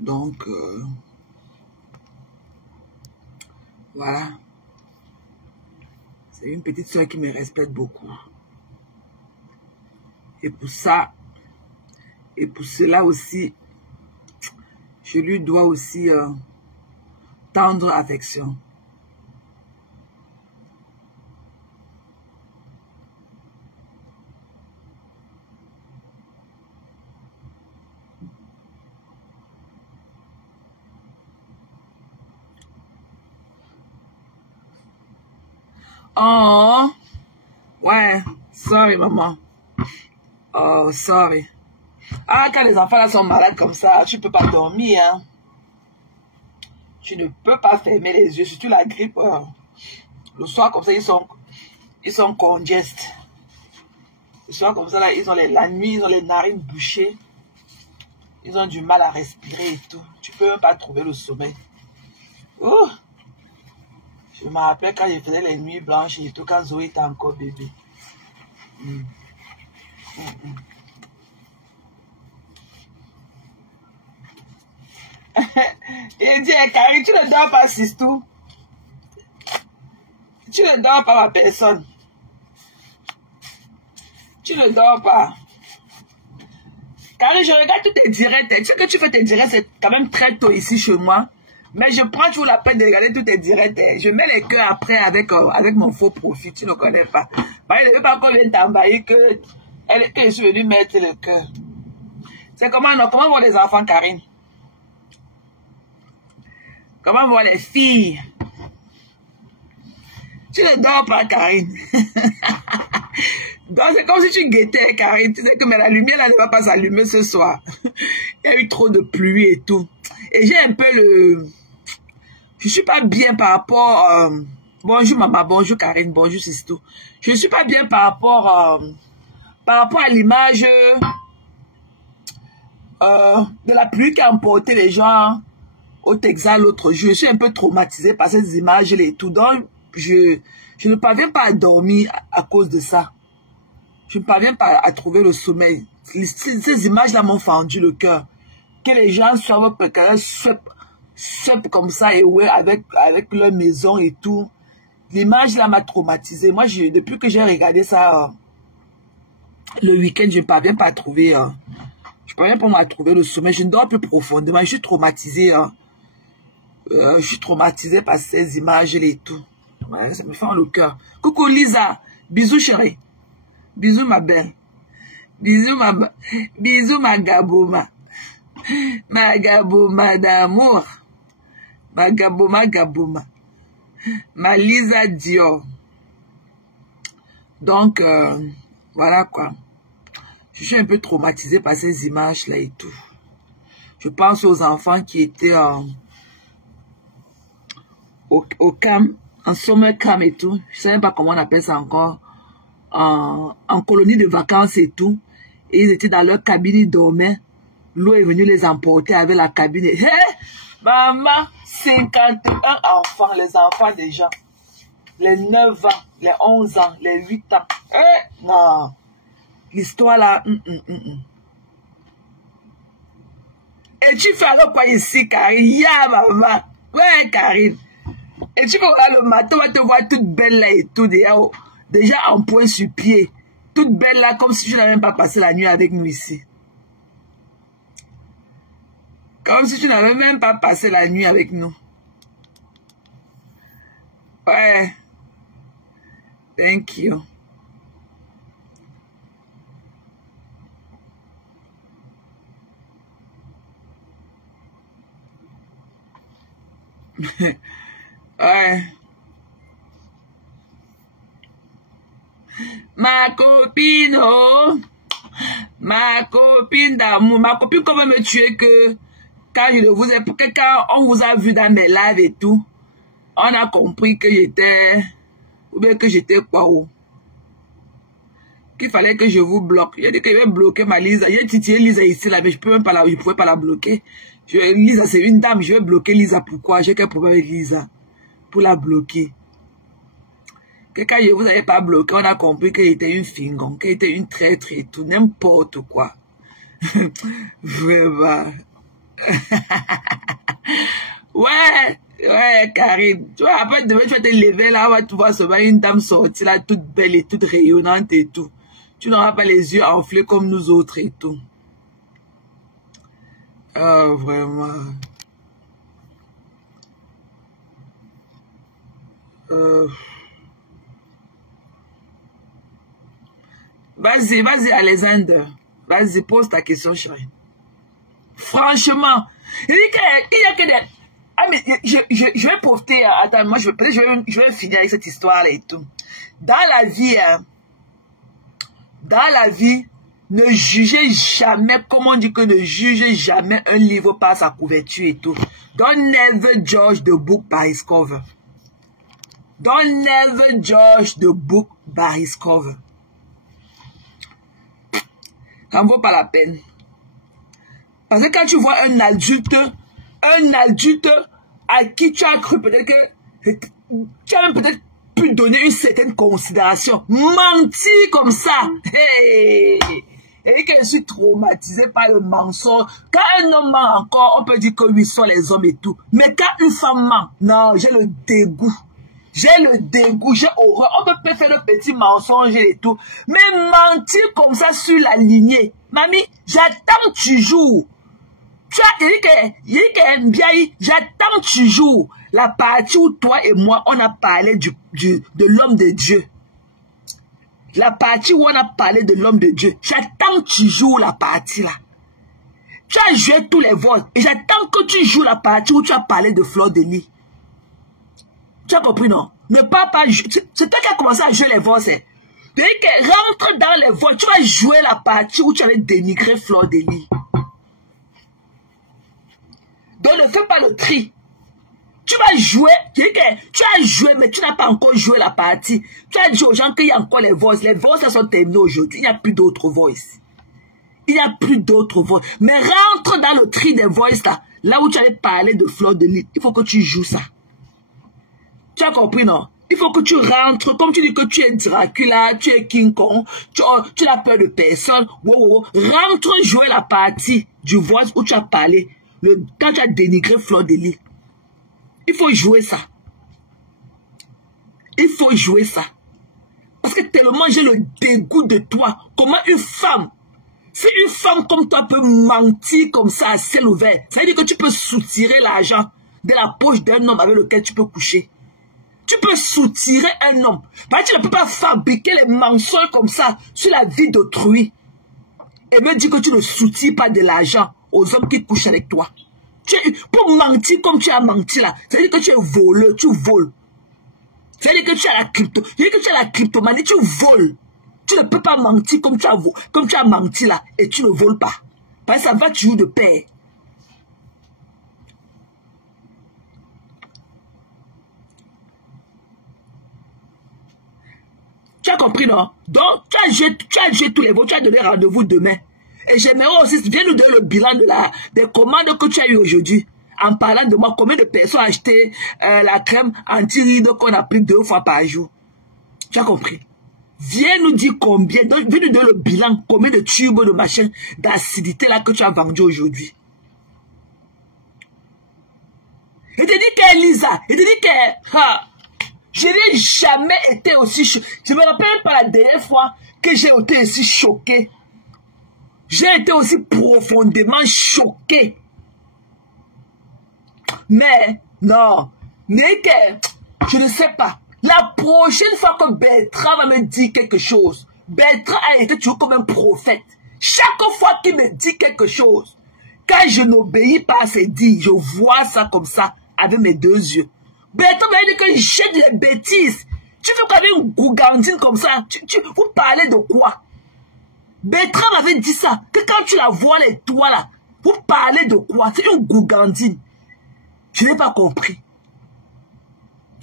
Donc, voilà. C'est une petite soeur qui me respecte beaucoup. Et pour ça, et pour cela aussi, je lui dois aussi tendre affection. Oh, ouais, sorry maman. Oh, sorry. Ah, quand les enfants là sont malades comme ça, tu ne peux pas dormir. Hein. Tu ne peux pas fermer les yeux, surtout la grippe. Le soir comme ça, ils sont congestes. Le soir comme ça, là, la nuit, ils ont les narines bouchées. Ils ont du mal à respirer et tout. Tu ne peux même pas trouver le sommeil. Oh! Je me rappelle quand je faisais les nuits blanches et tout, quand Zoé était encore bébé. Il dit, Karine, tu ne dors pas, Sistou. Tu ne dors pas, ma personne. Tu ne dors pas. Karine, je regarde tous tes directs. Tu sais que tu fais tes directs, c'est quand même très tôt ici chez moi. Mais je prends toujours la peine de regarder tous tes directs. Je mets les cœurs après avec mon faux profil. Tu ne connais pas. Bah, il ne veut pas qu'on vienne t'envahir que je suis venu mettre le cœur. C'est comment vont les enfants, Karine? Comment vont les filles? Tu ne dors pas, Karine. Donc, c'est comme si tu guettais, Karine. Tu sais que mais la lumière, là, ne va pas s'allumer ce soir. Il y a eu trop de pluie et tout. Et j'ai un peu le... Je suis pas bien par rapport... Bonjour maman, bonjour Karine, bonjour Sisto. Je ne suis pas bien par rapport à l'image de la pluie qui a emporté les gens au Texas l'autre jour. Je suis un peu traumatisée par ces images-là et tout. Donc, je ne parviens pas à dormir à cause de ça. Je ne parviens pas à trouver le sommeil. Ces images-là m'ont fendu le cœur. Que les gens soient comme ça et ouais, avec leur maison et tout. L'image là m'a traumatisée. Moi, depuis que j'ai regardé ça le week-end, je ne parviens pas à trouver. Je ne parviens pas à trouver le sommeil. Je ne dors plus profondément. Je suis traumatisée. Je suis traumatisée par ces images-là et tout. Ouais, ça me fend le cœur. Coucou Lisa. Bisous chérie. Bisous ma belle. Bisous ma Gabouma. Ma Gabouma d'amour. Ma Gabouma. Ma Lisa Dior. Donc, voilà quoi. Je suis un peu traumatisée par ces images-là et tout. Je pense aux enfants qui étaient au camp, en summer camp et tout. Je ne sais même pas comment on appelle ça encore. En colonie de vacances et tout. Et ils étaient dans leur cabine, ils dormaient. L'eau est venue les emporter avec la cabine. Hé, maman, 51 enfants, les enfants des gens. Les 9 ans, les 11 ans, les 8 ans. Non. L'histoire là. Et tu fais alors quoi ici, Karine? Ya, maman. Ouais, Karine. Et tu vas voir le matin, on va te voir toute belle là et tout, déjà en point sur pied. Toute belle là, comme si tu n'avais même pas passé la nuit avec nous ici. Comme si tu n'avais même pas passé la nuit avec nous. Ouais. Thank you. Ouais. Ma copine, oh. Ma copine d'amour. Ma copine, comment me tuer que quand on vous a vu dans mes lives et tout, on a compris que j'étais, ou bien que j'étais quoi, ou qu'il fallait que je vous bloque. Il a dit que je vais bloquer ma Lisa. J'ai titillé Lisa ici, là, mais je pouvais pas la bloquer. Lisa, c'est une dame, je vais bloquer Lisa. Pourquoi? J'ai quel problème avec Lisa? Pour la bloquer. Que quand je vous avais pas bloqué, on a compris qu'elle était une fingon, qu'elle était une traître et tout, n'importe quoi. Vraiment. Ouais, ouais, Karine. Tu vois, après, demain, tu vas te lever là, tu vas voir une dame sortir là, toute belle et toute rayonnante et tout. Tu n'auras pas les yeux enflés comme nous autres et tout. Oh, vraiment. Vas-y, vas-y, Alexandre. Vas-y, pose ta question, chérie. Franchement, il y a que des... Ah, mais je vais profiter. Attends, moi, je vais finir avec cette histoire-là et tout. Dans la vie, ne jugez jamais, comme on dit que ne jugez jamais un livre par sa couverture et tout. Don't never judge the book by his cover. Don't never judge the book by his cover. Ça ne vaut pas la peine. Parce que quand tu vois un adulte à qui tu as cru peut-être que tu as peut-être pu donner une certaine considération, mentir comme ça, hey! Et que je suis traumatisé par le mensonge. Quand un homme ment encore, on peut dire que oui, sont les hommes et tout. Mais quand une femme ment, non, j'ai le dégoût. J'ai le dégoût, j'ai horreur. On peut faire de petits mensonges et tout. Mais mentir comme ça sur la lignée. Mamie, j'attends toujours. Tu as dit que j'attends toujours la partie où toi et moi, on a parlé de l'homme de Dieu. La partie où on a parlé de l'homme de Dieu. J'attends toujours la partie là. Tu as joué tous les votes. Et j'attends que tu joues la partie où tu as parlé de Fleur de Lis. Tu as compris, non? Ne pas c'est toi qui as commencé à jouer les votes. Tu dis que rentre dans les votes. Tu vas jouer la partie où tu avais dénigré Fleur de Lis. Donc ne fais pas le tri. Tu vas jouer, tu dis que tu as joué, mais tu n'as pas encore joué la partie. Tu as dit aux gens qu'il y a encore les voices. Les voices sont terminées aujourd'hui. Il n'y a plus d'autres voices. Il n'y a plus d'autres voices. Mais rentre dans le tri des voices là. Là où tu avais parlé de Fleur de Lis. Il faut que tu joues ça. Tu as compris, non? Il faut que tu rentres, comme tu dis que tu es Dracula, tu es King Kong, tu n'as peur de personne. Rentre jouer la partie du voice où tu as parlé. Quand tu as dénigré Fleur de Lis. Il faut jouer ça. Il faut jouer ça. Parce que tellement j'ai le dégoût de toi. Comment une femme, si une femme comme toi peut mentir comme ça à ciel ouvert, ça veut dire que tu peux soutirer l'argent de la poche d'un homme avec lequel tu peux coucher. Tu peux soutirer un homme. Parce que tu ne peux pas fabriquer les mensonges comme ça sur la vie d'autrui. Et me dire que tu ne soutires pas de l'argent aux hommes qui couchent avec toi. Pour mentir comme tu as menti là, ça veut dire que tu es voleur, tu voles. Ça veut dire que tu as la crypto, ça veut dire que tu as la cryptomanie, tu voles. Tu ne peux pas mentir comme tu as menti là, et tu ne voles pas. Parce que ça va toujours de pair. Tu as compris, non? Donc, tu as joué tous les votes, tu as donné rendez-vous demain. Et j'aimerais aussi, viens nous donner le bilan des commandes que tu as eues aujourd'hui. En parlant de moi, combien de personnes ont acheté la crème anti-rides qu'on applique 2 fois par jour. Tu as compris? Viens nous dire combien, donc viens nous donner le bilan, combien de tubes de machin d'acidité là que tu as vendu aujourd'hui. Et te dis qu'Elisa, et te dis que je n'ai jamais été aussi choqué. Je me rappelle pas la dernière fois que j'ai été aussi choqué. J'ai été aussi profondément choqué. Mais, non, je ne sais pas. La prochaine fois que Bertrand va me dire quelque chose, Bertrand a été toujours comme un prophète. Chaque fois qu'il me dit quelque chose, quand je n'obéis pas à ses dits, je vois ça comme ça, avec mes 2 yeux. Bertrand m'a dit que je jette les bêtises. Tu fais comme une gougandine comme ça. Vous parlez de quoi? Bertrand m'avait dit ça, que quand tu la vois les toits là, vous parlez de quoi? C'est une gougandine. Je n'ai pas compris.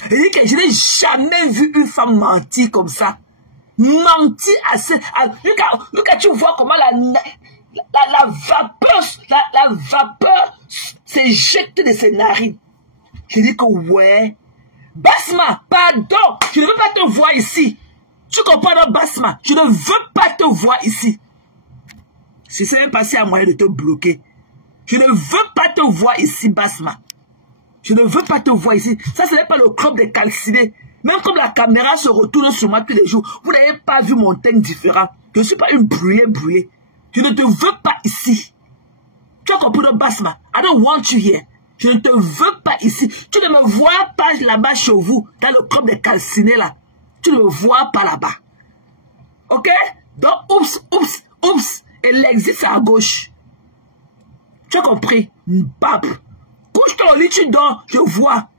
Je dis que je n'ai jamais vu une femme mentir comme ça. Mentir assez. Quand tu vois comment la vapeur s'éjecte de ses narines. Je dis que ouais. Basma, pardon, je ne veux pas te voir ici. Tu comprends, non, Basma? Je ne veux pas te voir ici. Si c'est même passé à moyen de te bloquer. Je ne veux pas te voir ici, Basma. Je ne veux pas te voir ici. Ça, ce n'est pas le club des calcinés. Même comme la caméra se retourne sur moi tous les jours, vous n'avez pas vu mon teint différent. Je ne suis pas une brûlée. Je ne te veux pas ici. Tu as compris le Basma? I don't want you here. Je ne te veux pas ici. Tu ne me vois pas là-bas chez vous, dans le club des calcinés là. Tu ne me vois pas là-bas. Ok? Donc, oups. Et l'exit, c'est à gauche. Tu as compris? Bap. Couche-toi au lit, tu dors, je vois.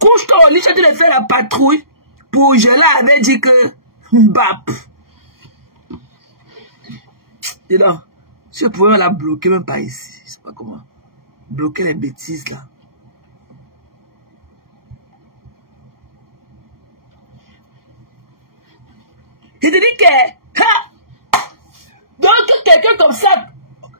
Couche-toi au lit, tu as dû faire la patrouille. Pour je l'avais dit que... Bap. Et là, si je pouvais la bloquer, même pas ici. Je sais pas comment. Bloquer les bêtises là. Je te dis que... Ha! Donc, quelqu'un comme ça...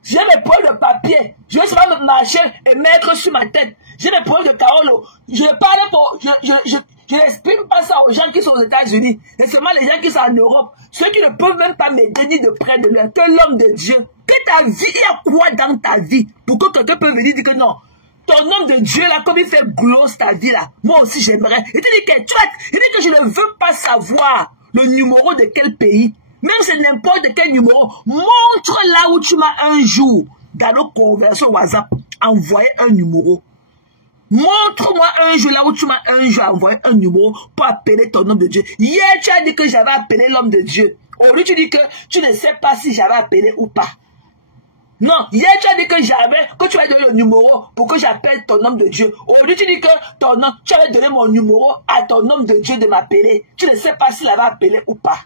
J'ai mes poils de papier. Je vais seulement me marcher et mettre sur ma tête. J'ai mes poils de Carolo. Je parle pour... Je n'exprime pas ça aux gens qui sont aux États-Unis. C'est seulement les gens qui sont en Europe. Ceux qui ne peuvent même pas m'aider ni de près de l'heure. Que l'homme de Dieu. Que ta vie, il y a quoi dans ta vie? Pour que quelqu'un peut venir dire que non. Ton homme de Dieu là, comme il fait gloss ta vie là. Moi aussi j'aimerais. Il te dit que je ne veux pas savoir le numéro de quel pays. Même si c'est n'importe quel numéro, montre là où tu m'as un jour, dans nos conversations WhatsApp, envoyé un numéro. Montre-moi un jour là où tu m'as un jour envoyé un numéro pour appeler ton homme de Dieu. Hier, tu as dit que j'avais appelé l'homme de Dieu. Aujourd'hui, tu dis que tu ne sais pas si j'avais appelé ou pas. Non, hier, tu as dit que tu avais donné le numéro pour que j'appelle ton homme de Dieu. Aujourd'hui, tu dis que tu avais donné mon numéro à ton homme de Dieu de m'appeler. Tu ne sais pas s'il avait appelé ou pas.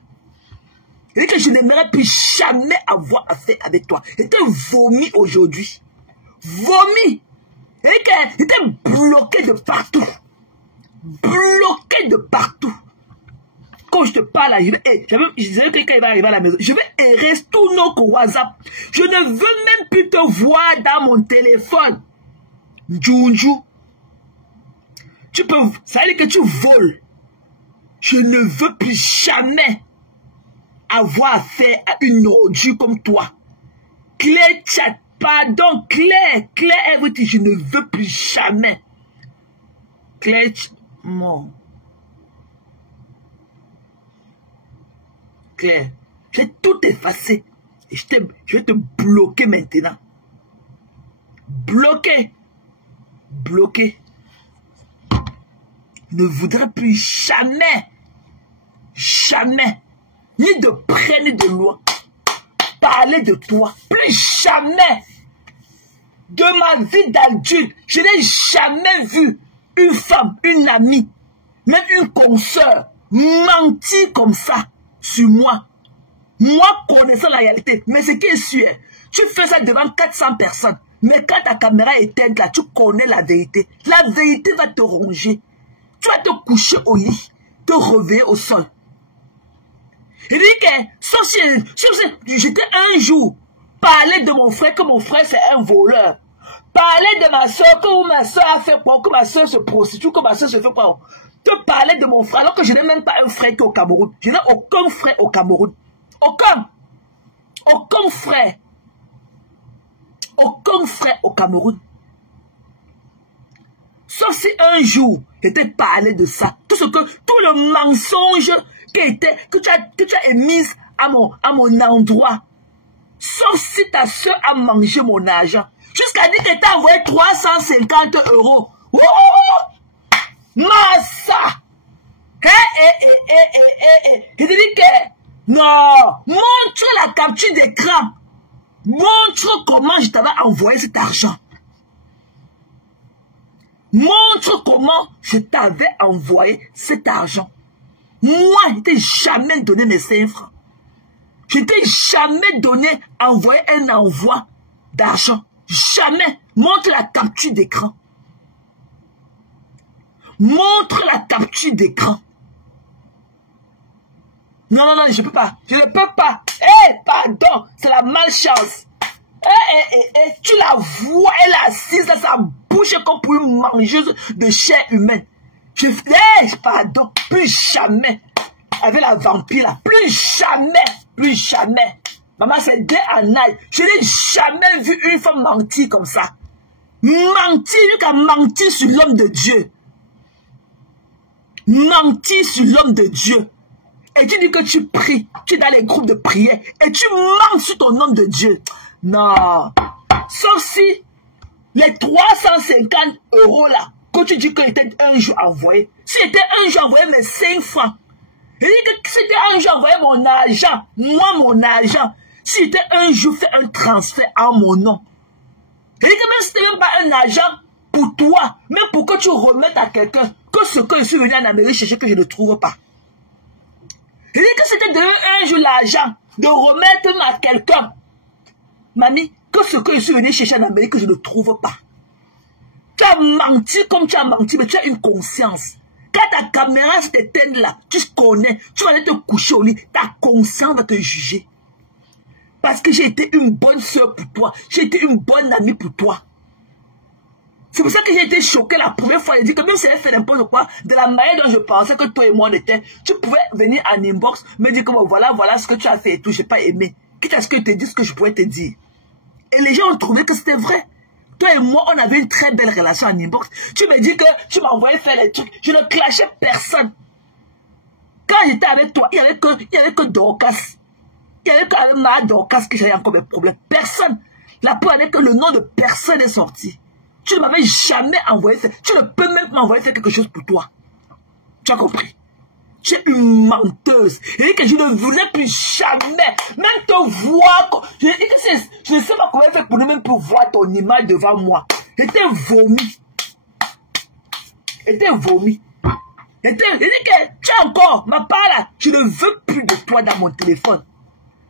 Et que je n'aimerais plus jamais avoir affaire avec toi. Et t'es vomi aujourd'hui. Vomi. Et que t'es bloqué de partout. Bloqué de partout. Quand je te parle, je vais quelqu'un va arriver à la maison. Je vais errer tout nos WhatsApp. Je ne veux même plus te voir dans mon téléphone. Junju. Ça veut dire que tu voles. Je ne veux plus jamais avoir affaire à une ordure comme toi. Claire chat, pardon, Claire everything, je ne veux plus jamais. Claire, non. Claire, j'ai tout effacé. Et je vais te bloquer maintenant. Bloqué. Bloqué. Je ne voudrais plus jamais, ni de près ni de loin, parler de toi. Plus jamais. De ma vie d'adulte, je n'ai jamais vu une femme, une amie, même une consoeur, mentir comme ça sur moi. Moi, connaissant la réalité. Mais ce qui est sûr, tu fais ça devant 400 personnes. Mais quand ta caméra est éteinte, là, tu connais la vérité. La vérité va te ronger. Tu vas te coucher au lit, te réveiller au sol. Il dit que, sauf si j'étais un jour, parler de mon frère, que mon frère c'est un voleur. Parler de ma soeur, que ma soeur a fait quoi, que ma soeur se prostitue, que ma soeur se fait quoi. Te parler de mon frère, alors que je n'ai même pas un frère qui est au Cameroun. Je n'ai aucun frère au Cameroun. Aucun frère. Aucun frère au Cameroun. Sauf si un jour, je t'ai parlé de ça. Tout le mensonge que tu as émis à mon endroit. Sauf si ta soeur a mangé mon argent. Jusqu'à dire que tu as envoyé 350 €. Wouh! Massa! Il te dit que, non, montre la capture d'écran. Montre comment je t'avais envoyé cet argent. Montre comment je t'avais envoyé cet argent. Moi, je ne t'ai jamais donné mes 5 francs. Je ne t'ai jamais envoyé un envoi d'argent. Jamais. Montre la capture d'écran. Montre la capture d'écran. Non, je ne peux pas. Je ne peux pas. Pardon, c'est la malchance. Tu la vois, elle est assise dans sa bouche comme pour une mangeuse de chair humaine. Pardon, plus jamais. Avec la vampire là, plus jamais. Maman, c'est dé en aille. Je n'ai jamais vu une femme mentir comme ça. Mentir, jusqu'à mentir sur l'homme de Dieu. Mentir sur l'homme de Dieu. Et tu dis que tu pries, tu es dans les groupes de prière, et tu mens sur ton homme de Dieu. Non. Sauf si les 350 € là, que tu dis qu'il était un jour envoyé. Si c'était un jour envoyé, mais 5 francs. Et que c'était un jour envoyé mon argent, moi mon argent. Si c'était un jour fait un transfert en mon nom. Et que même si c'était même pas un argent pour toi, même pour que tu remettes à quelqu'un, que ce que je suis venu en Amérique chercher que je ne trouve pas. Et que c'était de un jour l'argent, de remettre à quelqu'un. Mamie, que ce que je suis venu chercher en Amérique que je ne trouve pas. Tu as menti comme tu as menti, mais tu as une conscience. Quand ta caméra s'éteint là, tu connais, tu vas aller te coucher au lit, ta conscience va te juger. Parce que j'ai été une bonne soeur pour toi, j'ai été une bonne amie pour toi. C'est pour ça que j'ai été choquée la première fois. J'ai dit que même si elle fait n'importe quoi, de la manière dont je pensais que toi et moi on était, tu pouvais venir en inbox, me dire que voilà ce que tu as fait et tout, j'ai pas aimé. Quitte à ce que je te dise ce que je pouvais te dire. Et les gens ont trouvé que c'était vrai. Toi et moi, on avait une très belle relation en inbox. Tu me dis que tu m'envoyais faire les trucs. Je ne clashais personne. Quand j'étais avec toi, il n'y avait que Dorcas. Il n'y avait que ma Dorcas que j'avais encore des problèmes. Personne. La preuve est que le nom de personne est sorti. Tu ne m'avais jamais envoyé faire. Tu ne peux même pas m'envoyer faire quelque chose pour toi. Tu as compris? Tu es une menteuse. Et que je ne voulais plus jamais même te voir. Je ne sais pas comment faire pour ne même plus voir ton image devant moi. J'étais vomi. J'étais vomi. Je dis que tu as encore ma part là. Je ne veux plus de toi dans mon téléphone.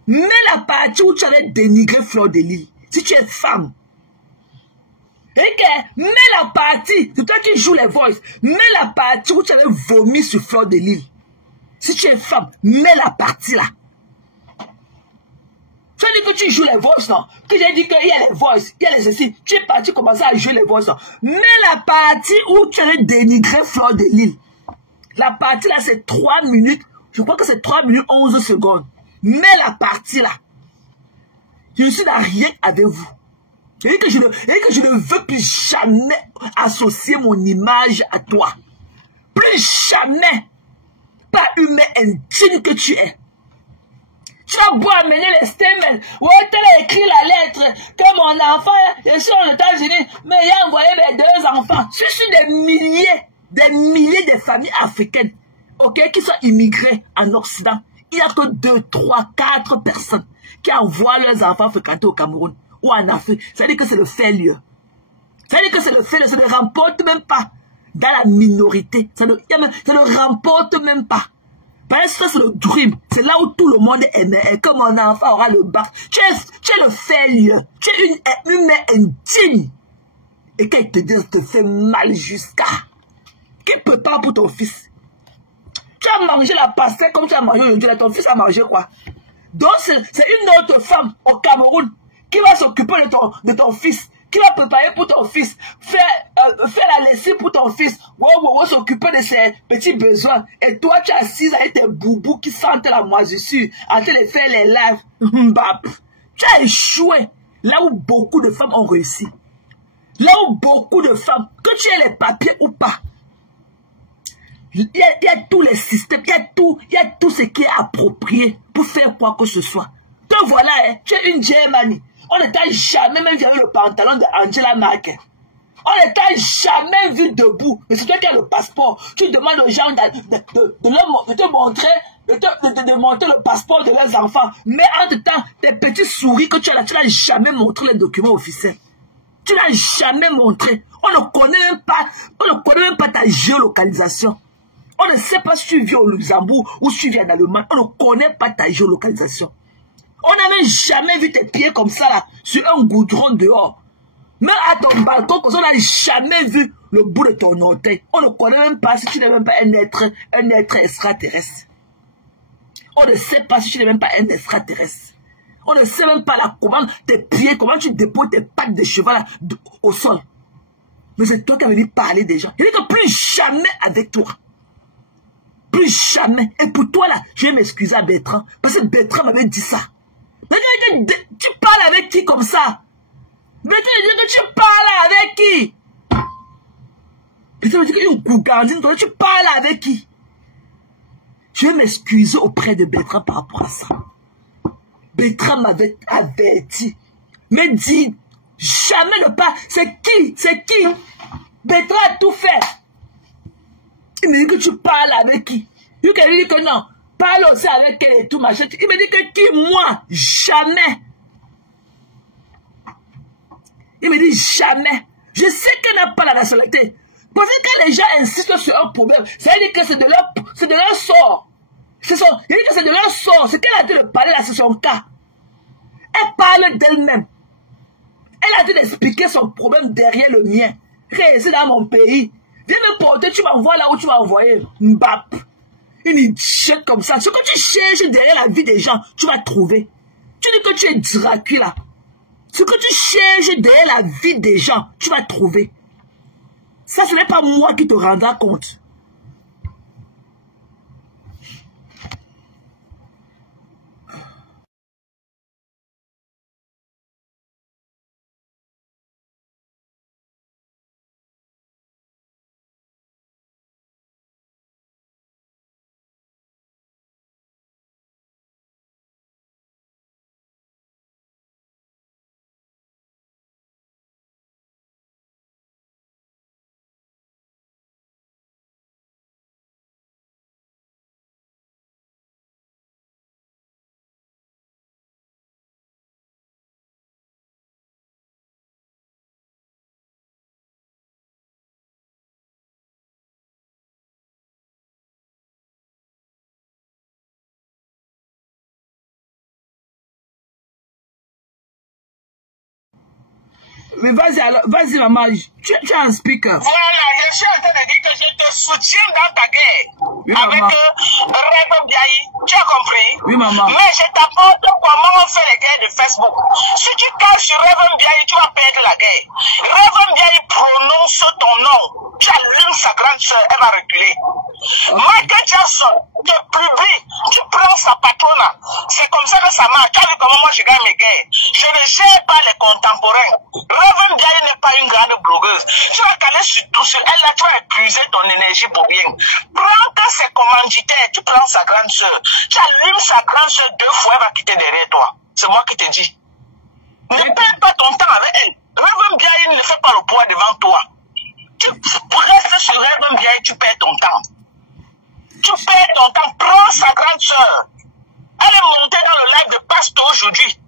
Mais la partie où tu allais dénigrer Fleur de Lys. Si tu es femme. Et que, mets la partie, c'est toi qui joues les voices, mets la partie où tu avais vomi sur Fleur de Lys. Si tu es femme, mets la partie là. Tu as dit que tu joues les voices, non? Que j'ai dit qu'il y a les voices, il y a les ceci. Tu es parti commencer à jouer les voices, non? Mets la partie où tu avais dénigré Fleur de Lys. La partie là, c'est 3 minutes. Je crois que c'est 3 minutes 11 secondes. Mets la partie là. Je ne suis dans rien avec vous. Et que je ne veux plus jamais associer mon image à toi. Plus jamais. Pas humain indigne que tu es. Tu as beau amener les stemmen. Ouais, tu as écrit la lettre que mon enfant, je suis aux États-Unis, mais il a envoyé mes 2 enfants. Je suis des milliers de familles africaines, ok, qui sont immigrées en Occident. Il n'y a que 2, 3, 4 personnes qui envoient leurs enfants fréquenter au Cameroun ou en Afrique. Ça veut dire que c'est le failure. Ça veut dire que c'est le failure. Ça ne remporte même pas dans la minorité. Ça ne remporte même pas. Parce que ça, c'est le dream. C'est là où tout le monde est. Que mon enfant aura le bac. Tu es le failure. Tu es une humain indigne. Et quand ils te disent, te fait mal jusqu'à. Qui prépare pour ton fils? Tu as mangé la pastèque comme tu as mangé aujourd'hui. Ton fils a mangé quoi? Donc, c'est une autre femme au Cameroun qui va s'occuper de ton fils, qui va préparer pour ton fils, faire la lessive pour ton fils, s'occuper de ses petits besoins. Et toi, tu es assise avec tes boubous qui sentent la moisissure, en train de faire les lives. Tu as échoué là où beaucoup de femmes ont réussi. Là où beaucoup de femmes, que tu aies les papiers ou pas, il y a tous les systèmes, il y a tout ce qui est approprié pour faire quoi que ce soit. Te voilà, hein, tu es une Germanie. On ne t'a jamais même vu le pantalon de Angela Merkel. On ne t'a jamais vu debout. Mais c'est toi qui as le passeport. Tu demandes aux gens de te montrer, de montrer le passeport de leurs enfants. Mais entre-temps, tes petits souris que tu as là, tu n'as jamais montré les documents officiels. Tu n'as jamais montré. On ne connaît même pas ta géolocalisation. On ne sait pas si tu vis au Luxembourg ou si tu vis en Allemagne. On ne connaît pas ta géolocalisation. On n'avait jamais vu tes pieds comme ça là, sur un goudron dehors. Même à ton balcon, on n'a jamais vu le bout de ton orteil. On ne connaît même pas si tu n'es même pas un être extraterrestre. On ne sait pas si tu n'es même pas un extraterrestre. On ne sait même pas là comment tes pieds, comment tu déposes tes pattes de cheval là, au sol. Mais c'est toi qui as venu parler des gens. Il dit que plus jamais avec toi. Plus jamais. Et pour toi là, je vais m'excuser à Bertrand. Parce que Bertrand m'avait dit ça. Tu parles avec qui comme ça? Mais tu parles avec qui? Tu parles avec qui? Je vais m'excuser auprès de Bertrand par rapport à ça. Bertrand m'avait averti. Mais dit, jamais ne pas. C'est qui? C'est qui? Bertrand a tout fait. Il me dit que tu parles avec qui? Il lui dit que non. Parle aussi avec elle et tout machin. Il me dit que qui? Moi? Jamais. Il me dit jamais. Je sais qu'elle n'a pas la nationalité. Parce que quand les gens insistent sur un problème, ça veut dire que c'est de leur sort. Il dit que c'est de leur sort. Ce qu'elle a dit de parler là, c'est son cas. Elle parle d'elle-même. Elle a dit d'expliquer son problème derrière le mien. C'est dans mon pays. Viens me porter, tu m'envoies là où tu m'as envoyé. Mbap. Une idiot comme ça. Ce que tu cherches derrière la vie des gens, tu vas trouver. Tu dis que tu es Dracula. Ce que tu cherches derrière la vie des gens, tu vas trouver. Ça, ce n'est pas moi qui te rendra compte. Mais vas-y, maman, tu as un speaker. Voilà, je suis en train de dire que je te soutiens dans ta guerre. Oui, avec Rêve Biaï. Tu as compris? Oui, maman. Mais je t'apporte comment on fait les guerres de Facebook. Si tu caches sur Rêve Biaï, tu vas perdre la guerre. Rêve Biaï prononce ton nom. Tu allumes sa grande soeur, elle va reculer. Okay. Michael Jackson te publie, tu prends sa patronne. C'est comme ça que ça marche. Tu as vu comment moi je gagne mes guerres. Je ne gère pas les contemporains. Rêve Biaï n'est pas une grande blogueuse. Tu vas caler sur tout sur elle, là, tu vas épuiser ton énergie pour rien. Prends que c'est commanditaire, tu prends sa grande soeur. Tu allumes sa grande soeur 2 fois, elle va quitter derrière toi. C'est moi qui te dis. Ne perds pas ton temps avec elle. Rêve Biaï ne fait pas le poids devant toi. Tu restes sur Rêve Biaï, tu perds ton temps. Tu perds ton temps, prends sa grande soeur. Elle est montée dans le live de Pasto aujourd'hui.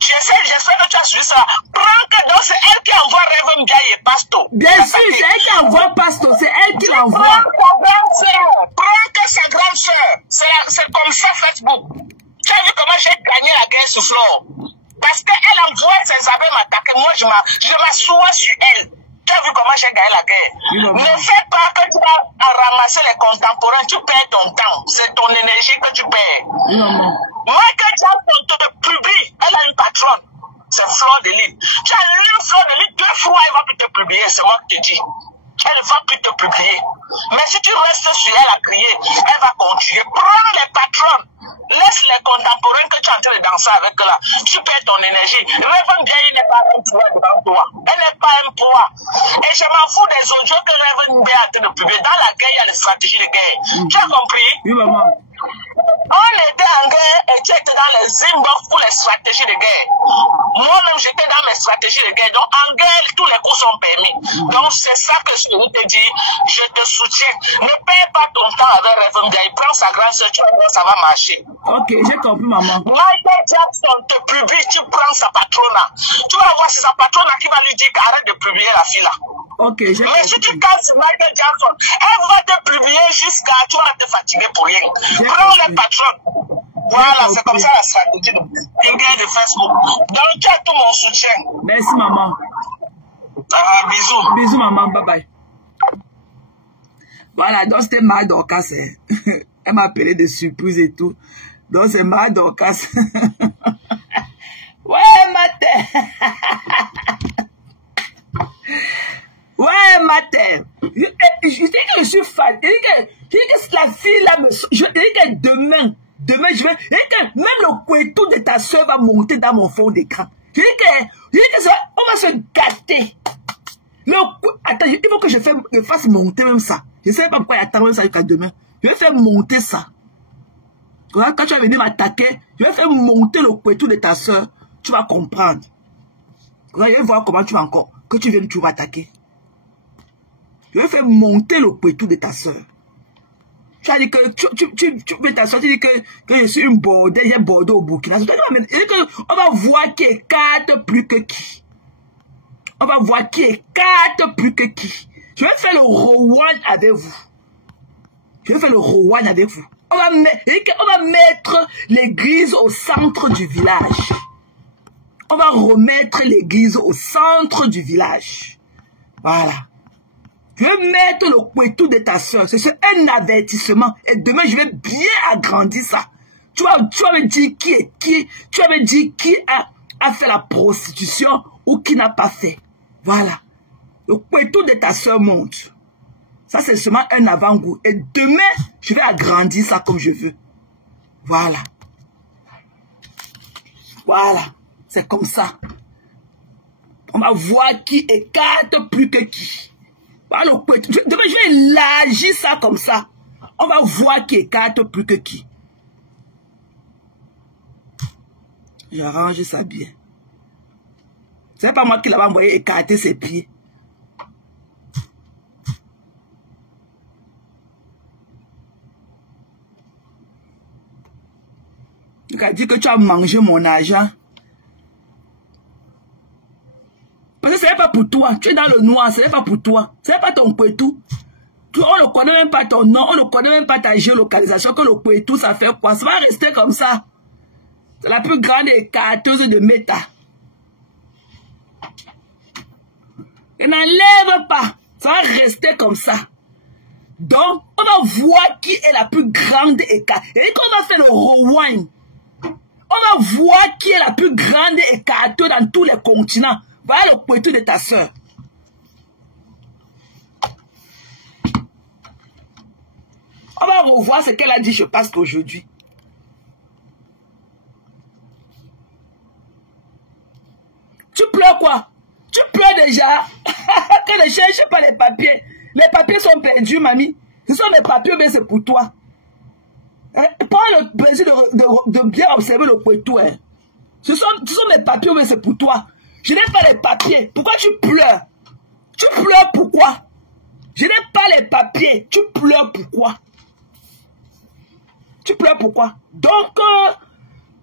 J'espère que tu as suivi ça. Prends que donc c'est elle qui envoie Rêve Biaï et Pasto. Bien sûr, c'est elle qui envoie Pasto, c'est elle qui l'envoie. Prends que sa grande soeur. C'est comme ça Facebook. Tu as vu comment j'ai gagné la guerre sur Flore? Parce qu'elle envoie ses amis m'attaquer. Moi, je m'assois sur elle. Tu as vu comment j'ai gagné la guerre? Ne fais pas que tu vas ramasser les contemporains. Tu perds ton temps. C'est ton énergie que tu perds. Michael Jackson te publie. Elle a une patronne. C'est Flore de Lys. Tu as lu Flore de Lys 2 fois, elle va plus te publier. C'est moi qui te dis. Elle ne va plus te publier. Mais si tu restes sur elle à crier, elle va continuer. Prends les patronnes. Laisse les contemporains que tu es en train de danser avec là. Tu perds ton énergie. Rêve Biaï n'est pas un poids devant toi. Elle n'est pas un poids. Et je m'en fous des audios que Rêve Biaï est en train de publier. Dans la guerre, il y a les stratégies de guerre. Tu as compris? Oui, maman. On était en guerre et tu étais dans les inbox pour les stratégies de guerre. Moi-même, j'étais dans mes stratégies de guerre. Donc, en guerre, tous les coups sont permis. Donc, c'est ça que je te dis. Je te soutiens. Ne perds pas ton temps avec Rêve Biaï. Prends sa grande soeur, tu vas voir, ça va marcher. Ok, j'ai compris, maman. Michael Jackson te publie, tu prends sa patronne. Tu vas voir, c'est sa patronne qui va lui dire qu'arrête de publier la fille là. Ok, j'ai compris. Mais si tu casses Michael Jackson, elle va te publier jusqu'à tu vas te fatiguer pour rien. Prends les patronnes. Voilà, c'est comme ça la stratégie de Facebook. Donc, tu as tout mon soutien. Merci, maman. Bisous. Bisous, maman. Bye bye. Voilà, donc c'était ma Dorcas. Elle m'a appelé de surprise et tout. Donc c'est ma Dorcas. Ouais, Matin. Ouais, Matin. Je dis que je suis fan. Je dis que la fille là me... Je dis que demain, Demain, je vais... Et que même le couetou de ta soeur va monter dans mon fond d'écran. Je dis que ça, on va se gâter. Attends, il faut que je fasse monter même ça. Je ne sais pas pourquoi il attend même ça jusqu'à demain. Je vais faire monter ça. Quand tu vas venir m'attaquer, je vais faire monter le couetou de ta soeur. Tu vas comprendre. Je vais voir comment tu vas encore, que tu viennes, tu vas attaquer. Je vais faire monter le couetou de ta soeur. Tu as dit que tu veux ta soeur, tu dis que je suis une bordée, j'ai bordé au Burkina. On va voir qui écarte plus que qui. On va voir qui écarte plus que qui. Je vais faire le Rowan avec vous. Je vais faire le Rowan avec vous. On va mettre l'église au centre du village. On va remettre l'église au centre du village. Voilà. Je vais mettre le couetou de ta soeur. C'est un avertissement. Et demain, je vais bien agrandir ça. Tu vas me dire qui est qui. Tu vas me dire qui a fait la prostitution ou qui n'a pas fait. Voilà. Le couetou de ta soeur monte. Ça, c'est seulement un avant-goût. Et demain, je vais agrandir ça comme je veux. Voilà. Voilà. C'est comme ça. On va voir qui écarte plus que qui. Voilà le couetou. Demain, je vais élargir ça comme ça. On va voir qui écarte plus que qui. J'arrange ça bien. C'est pas moi qui l'avais envoyé écarter ses pieds. Tu as dit que tu as mangé mon argent. Parce que ce n'est pas pour toi. Tu es dans le noir, ce n'est pas pour toi. Ce n'est pas ton couetou. On ne connaît même pas ton nom, on ne connaît même pas ta géolocalisation, que le couetou, ça fait quoi? Ça va rester comme ça. C'est la plus grande écarteuse de méta. Et n'enlève pas. Ça va rester comme ça. Donc, on va voir qui est la plus grande écart. Et qu'on va faire le rewind. On va voir qui est la plus grande écarteuse dans tous les continents. Voilà le couetou de ta soeur. On va revoir ce qu'elle a dit, je pense qu'aujourd'hui. Tu pleures quoi? Tu pleures déjà? Que ne cherche pas les papiers. Les papiers sont perdus, mamie. Ce sont mes papiers, mais c'est pour toi. Prends le plaisir de bien observer le couetou. Hein. Ce sont mes papiers, mais c'est pour toi. Je n'ai pas les papiers. Pourquoi tu pleures? Tu pleures pourquoi? Je n'ai pas les papiers. Tu pleures pourquoi? Tu pleures pourquoi? Donc,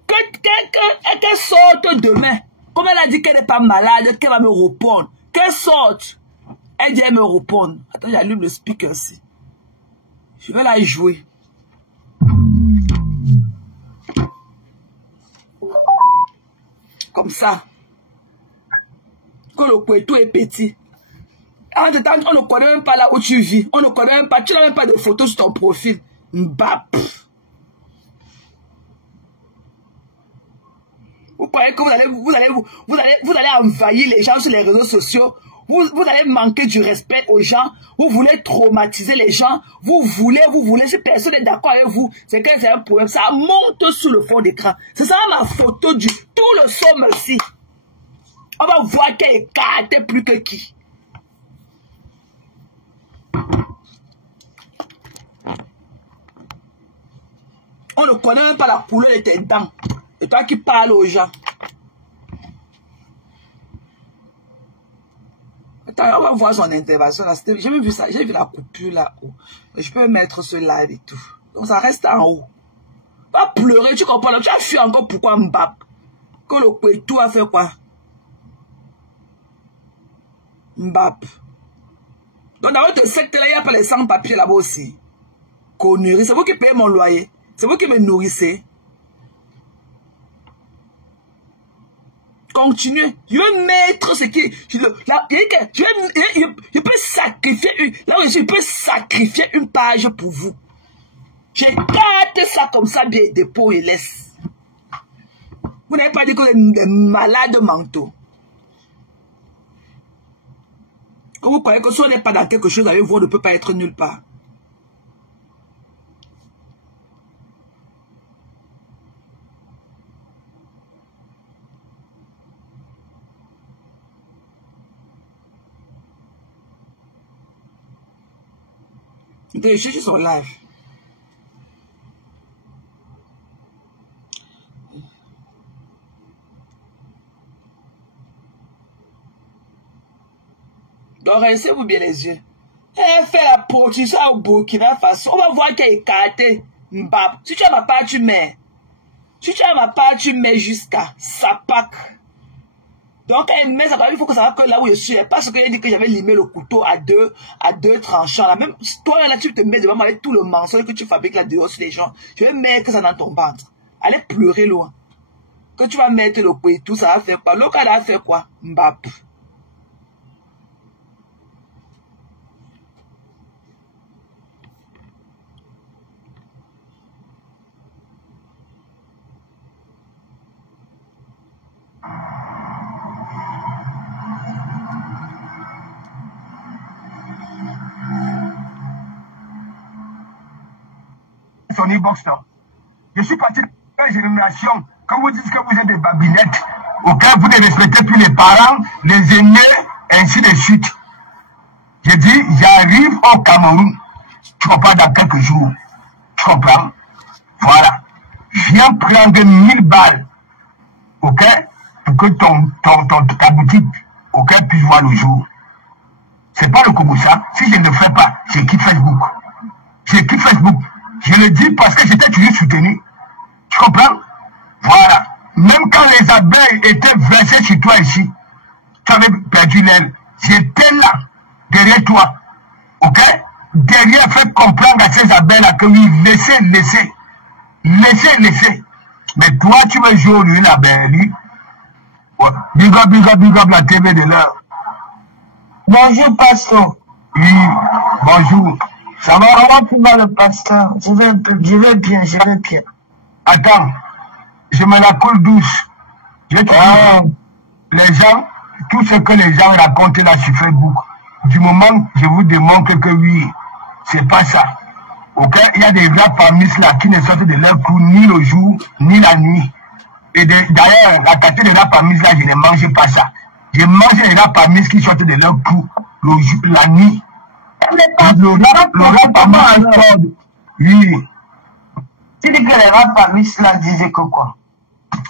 qu'elle sorte demain. Comme elle a dit qu'elle n'est pas malade, qu'elle va me répondre. Qu'elle sorte. Elle dit, elle me répondre. Attends, j'allume le speaker aussi. Je vais la jouer. Comme ça. Que le couetou est petit. En temps, on ne connaît même pas là où tu vis. On ne connaît même pas. Tu n'as même pas de photos sur ton profil. Mbap. Vous croyez que vous allez envahir les gens sur les réseaux sociaux. Vous allez manquer du respect aux gens. Vous voulez traumatiser les gens. Vous voulez, si personne n'est d'accord avec vous, c'est que c'est un problème. Ça monte sur le fond d'écran. C'est ça ma photo du tout le somme ici. On va voir qu'elle écarte plus que qui. On ne connaît même pas la couleur de tes dents. Et toi qui parles aux gens. Attends, on va voir son intervention. J'ai même vu ça. J'ai vu la coupure là-haut. Je peux mettre ce live et tout. Donc ça reste en haut. Va pleurer, tu comprends. Tu as fui encore pourquoi Mbap. Que le couetou a fait quoi? Mbap. Donc dans votre secteur là, il n'y a pas les sans-papiers là-bas aussi. Connerie. C'est vous qui payez mon loyer. C'est vous qui me nourrissez. Continuez. Je vais mettre ce qui... Je peux sacrifier là où je peux sacrifier une page pour vous. Je garde ça comme ça, bien dépôt et laisse. Vous n'avez pas dit que vous êtes des malades mentaux. Quand vous croyez que si on n'est pas dans quelque chose avec vous, on ne peut pas être nulle part. De chercher son live. Donc, restez-vous bien les yeux. Elle fait la production au Burkina Faso. On va voir qu'elle est écartée. Si tu as ma part, tu mets. Si tu as ma part, tu mets jusqu'à Sapak. Donc, elle met ça, il faut que ça va que là où je suis. Parce qu'elle dit que j'avais limé le couteau à deux tranchants. Là. Même toi, là, tu te mets devant moi avec tout le mensonge que tu fabriques là dehors sur les gens. Je vais mettre ça dans ton ventre. Allez pleurer loin. Que tu vas mettre le poids et tout, ça va faire quoi? L'autre, elle a fait quoi? Mbap. Sony Box, non. Je suis parti de la génération. Quand vous dites que vous êtes des babinettes, auxquelles vous ne respectez plus les parents, les aînés, ainsi de suite. Je dis, j'arrive au Cameroun. Tu comprends, dans quelques jours. Tu comprends? Voilà. Je viens prendre 1000 balles. Ok? Pour que ta boutique, ok, puisse voir le jour. C'est pas le Kobosa. Si je ne le fais pas, j'ai quitté Facebook. J'ai quitté Facebook. Je le dis parce que j'étais toujours soutenu. Tu comprends? Voilà. Même quand les abeilles étaient versées sur toi ici, tu avais perdu l'aile. J'étais là, derrière toi. Ok? Derrière, fais comprendre à ces abeilles-là que oui, laissez. Mais toi, tu veux jouer lui, la belle. Big up la TV de l'heure. Bonjour, pasteur. Oui, bonjour. Ça va? Comment tu vas, le pasteur? Je vais bien. Attends, je me la coule douce. Je te dis, les gens, tout ce que les gens racontent là sur Facebook, du moment je vous démontre que oui, c'est pas ça. Ok? Il y a des rapamis là qui ne sortent de leur cou ni le jour, ni la nuit. Et d'ailleurs, la qualité de rapamis là, je ne mange pas ça. Je mange les rapamis qui sortent de leur cou la nuit. Le rapamis, oui. Tu dis que les rapamis là disaient que quoi?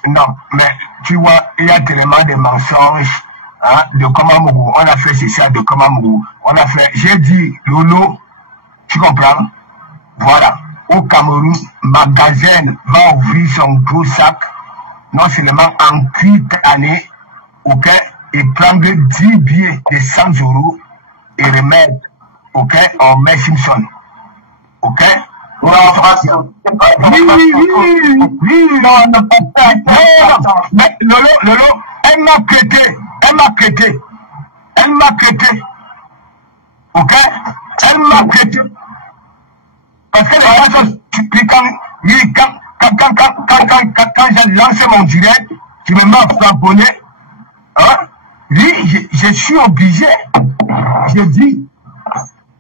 Non, mais tu vois, il y a tellement de mensonges, hein, de Komamougou. On a fait c'est ça, de Komamougou. On a fait, j'ai dit, Lolo, tu comprends? Voilà. Au Cameroun, Magasin va ouvrir son gros sac, non seulement en 8 années, ok, et prendre 10 billets de 100 € et remettre, ok, en Mère Simpson. Ok? Oui, non, mais Lolo, elle m'a prêté. Ok? Elle m'a prêté. Parce que les gens sont suppliquants. Oui, quand j'ai lancé mon direct, je me mets à tamponner. Hein? Oui, je suis obligé. J'ai dit,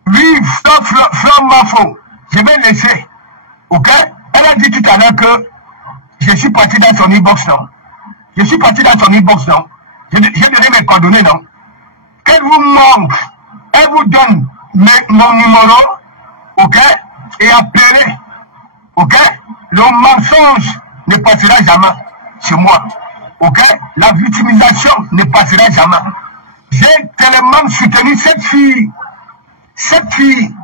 oui, from Mafo. Je vais laisser. Ok? Elle a dit tout à l'heure que je suis parti dans son inbox, non? Je donné mes coordonnées, non? Qu'elle vous manque, elle vous donne mon numéro, ok? Et appelez, ok? Le mensonge ne passera jamais chez moi, ok? La victimisation ne passera jamais. J'ai tellement soutenu cette fille,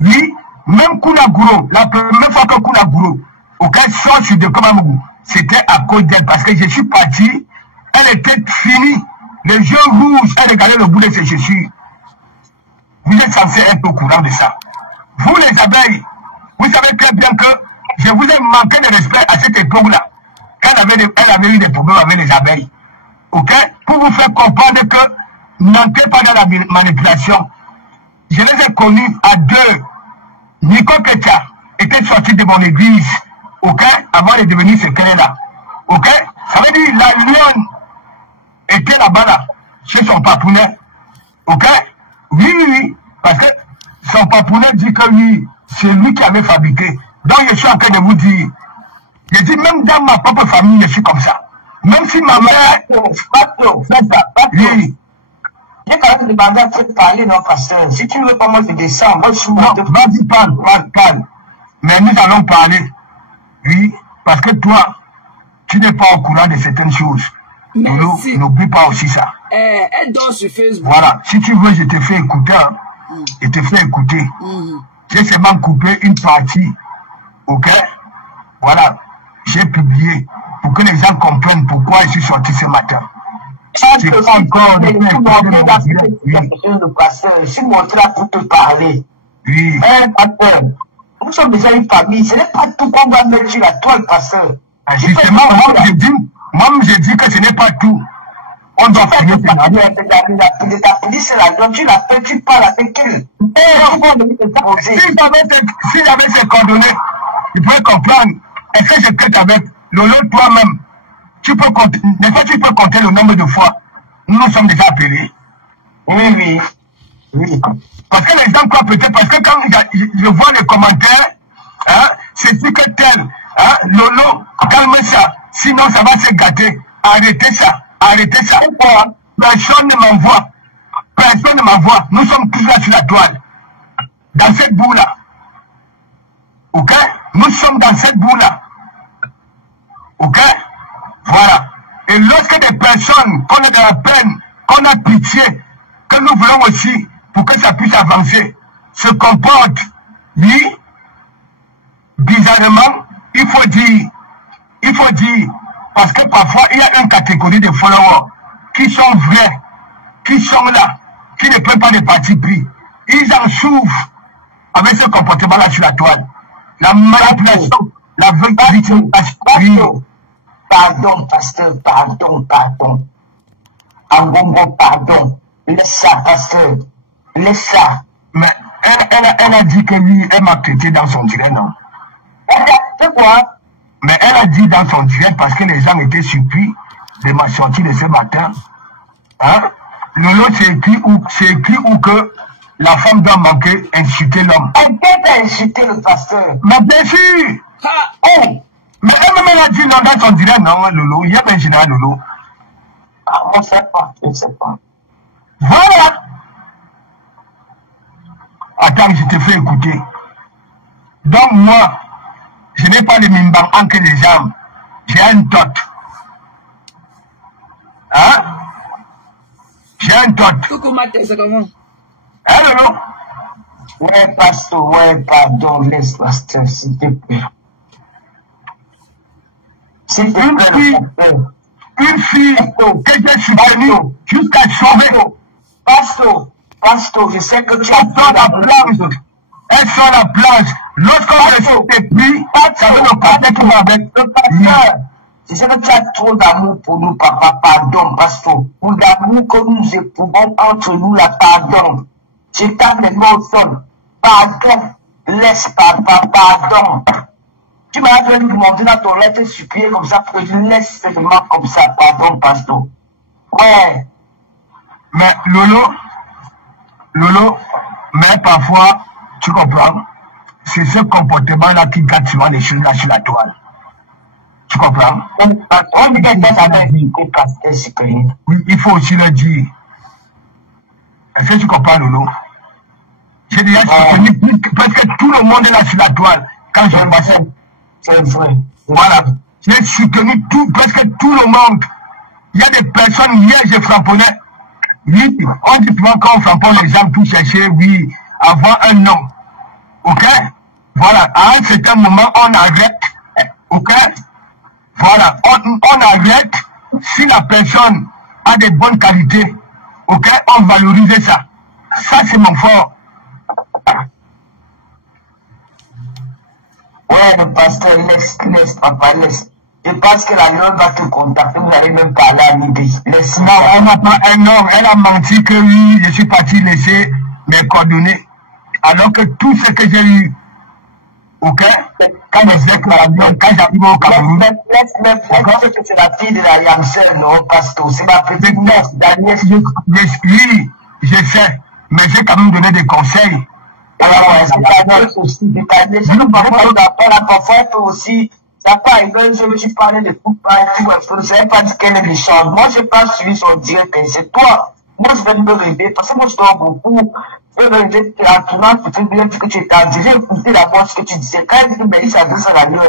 oui. Même Kounaguro, la première fois que Kounaguro, ok, sort sur de Komamougou, c'était à cause d'elle, parce que je suis parti, elle était finie, les yeux rouges, elle regardait le bout de ses chaussures. Vous êtes censé être au courant de ça. Vous les abeilles, vous savez très bien que je vous ai manqué de respect à cette époque-là, quand elle avait eu des problèmes avec les abeilles, ok, pour vous faire comprendre que n'entrez pas dans la manipulation. Je les ai connus à deux. Nico Ketia était sorti de mon église, ok, avant de devenir secrétaire, ok. Ça veut dire la lionne était là-bas, là, chez son papounet, ok. Oui, parce que son papounet dit que oui, c'est lui qui avait fabriqué. Donc je suis en train de vous dire, je dis même dans ma propre famille, je suis comme ça. Même si ma mère fait ça, oui. Je J'ai quand même demandé à te parler, non, pasteur. Si tu ne veux pas, moi, je descends. Moi, je suis Non, vas-y, parle. Mais nous allons parler. Oui, parce que toi, tu n'es pas au courant de certaines choses. Merci. N'oublie pas aussi ça. Elle dort sur Facebook. Voilà, si tu veux, je te fais écouter. Hein. Je te fais écouter. J'ai seulement coupé une partie. Ok? Voilà, j'ai publié pour que les gens comprennent pourquoi je suis sorti ce matin. Je n'ai pas encore le pasteur. Je suis monté là pour te parler. Oui. Pasteur, nous sommes déjà une famille. Ce n'est pas tout qu'on va mettre sur la toile, pasteur. Justement, moi, je dis que ce n'est pas tout. On doit finir par la police, tu l'as fait, tu parles avec elle. Si j'avais ces coordonnées, il pouvait comprendre. Est-ce que je traite avec Lolo toi-même? Tu peux compter, tu peux compter le nombre de fois. Nous sommes déjà appelés. Oui. Parce que les gens croient peut-être, parce que quand je vois les commentaires, hein, c'est dit que tel, hein, Lolo, calme ça, sinon ça va se gâter. Arrêtez ça. Personne ne m'envoie. Nous sommes tous là sur la toile. Dans cette boue-là. Ok? Nous sommes dans cette boue-là. Ok? Voilà. Et lorsque des personnes, qu'on a de la peine, qu'on a pitié, que nous voulons aussi, pour que ça puisse avancer, se comportent, oui, bizarrement, il faut dire, parce que parfois, il y a une catégorie de followers qui sont vrais, qui sont là, qui ne prennent pas de parti pris. Ils en souffrent avec ce comportement-là sur la toile. La manipulation, la victimisation. Pardon, pasteur, pardon. En pardon. Laisse ça, pasteur. Laisse ça. Mais elle a dit que lui, elle m'a traité dans son direct, non? C'est quoi? Mais elle a dit dans son direct, parce que les gens étaient surpris de ma sortie de ce matin. Hein? Lolo, c'est écrit où que la femme doit manquer, insulter l'homme. Elle peut insulter le pasteur. Mais bien sûr! Oh! Mais elle a dit non dans son direct, non, Lolo. Il y a un général Lolo. On ne sait pas, je ne sais pas. Voilà! Attends, je te fais écouter. Donc moi, je n'ai pas le mimbam que les gens. J'ai un tot. Hein? J'ai un tot. Coucou Mathé, c'est comment? Hein, Lolo? Ouais, pasteur, ouais, pardon, laisse pasteur, s'il te plaît. S'il te plaît, une fille que j'ai soutenue jusqu'à sauver. Pasteur, je sais que tu as sur la planche. Elle sur la planche. Lorsqu'on est pris, ça veut nous passer pour avec le pasteur. Je sais que tu as trop d'amour pour nous, papa, pardon, pasteur. Pour l'amour que nous éprouvons entre nous, la pardon. Je t'aime maintenant au sol. Pardon, laisse, papa, pardon. Tu m'as donné de monter dans ton lettre supplier comme ça, pour que je laisse seulement comme ça, pardon, pasteur. Ouais. Mais Lolo, mais parfois, tu comprends, c'est ce comportement-là qui gâte souvent les choses là sur la toile. Tu comprends? Oui, il faut aussi le dire. Est-ce que tu comprends, Lolo? J'ai déjà soutenu presque tout le monde là sur la toile quand je passais. C'est vrai. Voilà. J'ai soutenu presque tout le monde. Il y a des personnes, hier, je frapponnais. Oui, on dit souvent quand on frapponne les gens pour chercher, oui, avoir un nom. Ok? Voilà. À un certain moment, on arrête. Ok? Voilà. On arrête. Si la personne a des bonnes qualités, ok? On valorise ça. Ça, c'est mon fort. Ouais, le pasteur, laisse, papa, laisse. Je pense que la Lord va te contacter, vous allez même parler à Libye. Laisse. Non, elle n'a pas un nom, elle a menti que oui, je suis parti laisser mes coordonnées. Alors que tout ce que j'ai eu, ok, quand je disais que quand j'arrive au Cameroun. Laisse, que c'est la fille de la Yamsel, non, pasteur, c'est ma petite nièce, Daniel. Oui, je sais, mais j'ai quand même donné des conseils. Aussi, ça pas arrivé, je me suis parlé de football, je ne savais pas dit qu'elle est méchante. Moi, je pas suivi son direct, c'est toi. moi je vais me réveiller, parce que moi je dors beaucoup. Je vais me réveiller tranquillement, peut-être bien que tu étais en direct, j'ai écouté d'abord ce que tu disais. Quand elle dit que Mélissa a 200 l'agneau,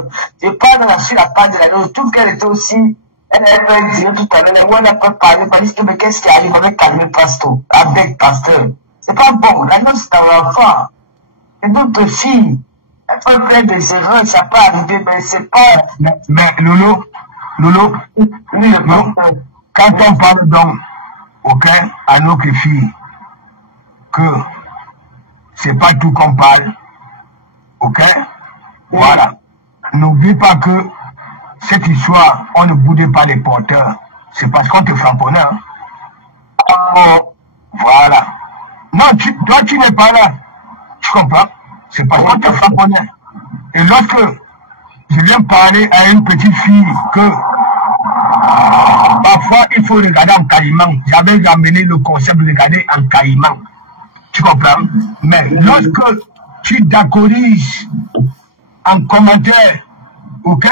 je parle sur la page de l'agneau, tout qu'elle était aussi, elle avait dit tout à l'heure, où elle a pas parlé, parce que mais qu'est-ce qui arrive avec calmer pasteur, avec pasteur. C'est pas bon, l'agneau c'est un enfant. Et d'autres filles, elles peuvent faire des erreurs, ça peut arriver, mais c'est pas... Mais Lolo, Oui, le pasteur. quand on parle donc, ok, à nos filles, que c'est pas tout qu'on parle, ok, voilà. N'oublie pas que cette histoire, on ne boudait pas les porteurs, c'est parce qu'on te frapponnait, hein. Voilà. Non, toi tu n'es pas là, tu comprends, c'est parce qu'on te frapponnait. Et lorsque je viens parler à une petite fille que parfois, il faut regarder en caïman. J'avais ramené le concept de regarder en caïman. Tu comprends? Mais lorsque tu d'accorises en commentaire, ok?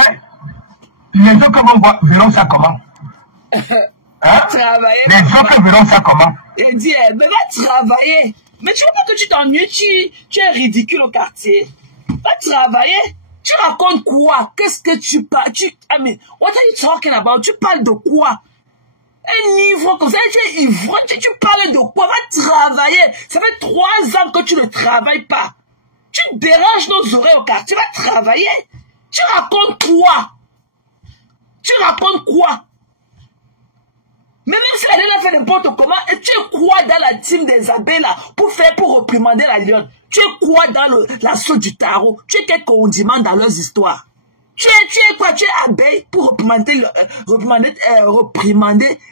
Les autres verront ça comment? Hein? Les autres verront ça comment? Il dit, mais va travailler. Mais tu veux pas que tu t'ennuies, tu es ridicule au quartier. Va travailler. Tu racontes quoi? Qu'est-ce que tu parles? I mean, what are you talking about? Tu parles de quoi? Un ivrogne comme ça, tu es ivrogne, tu parles de quoi? Va travailler. Ça fait 3 ans que tu ne travailles pas. Tu déranges nos oreilles au quartier, va travailler. Tu racontes quoi? Tu racontes quoi? Mais même si la Lionne a fait n'importe comment, et tu es quoi dans la team des abeilles là pour reprimander la Lionne? Tu es quoi dans la sauce du tarot? Tu es quel condiment dans leurs histoires? Tu es quoi? Tu es abeille pour reprimander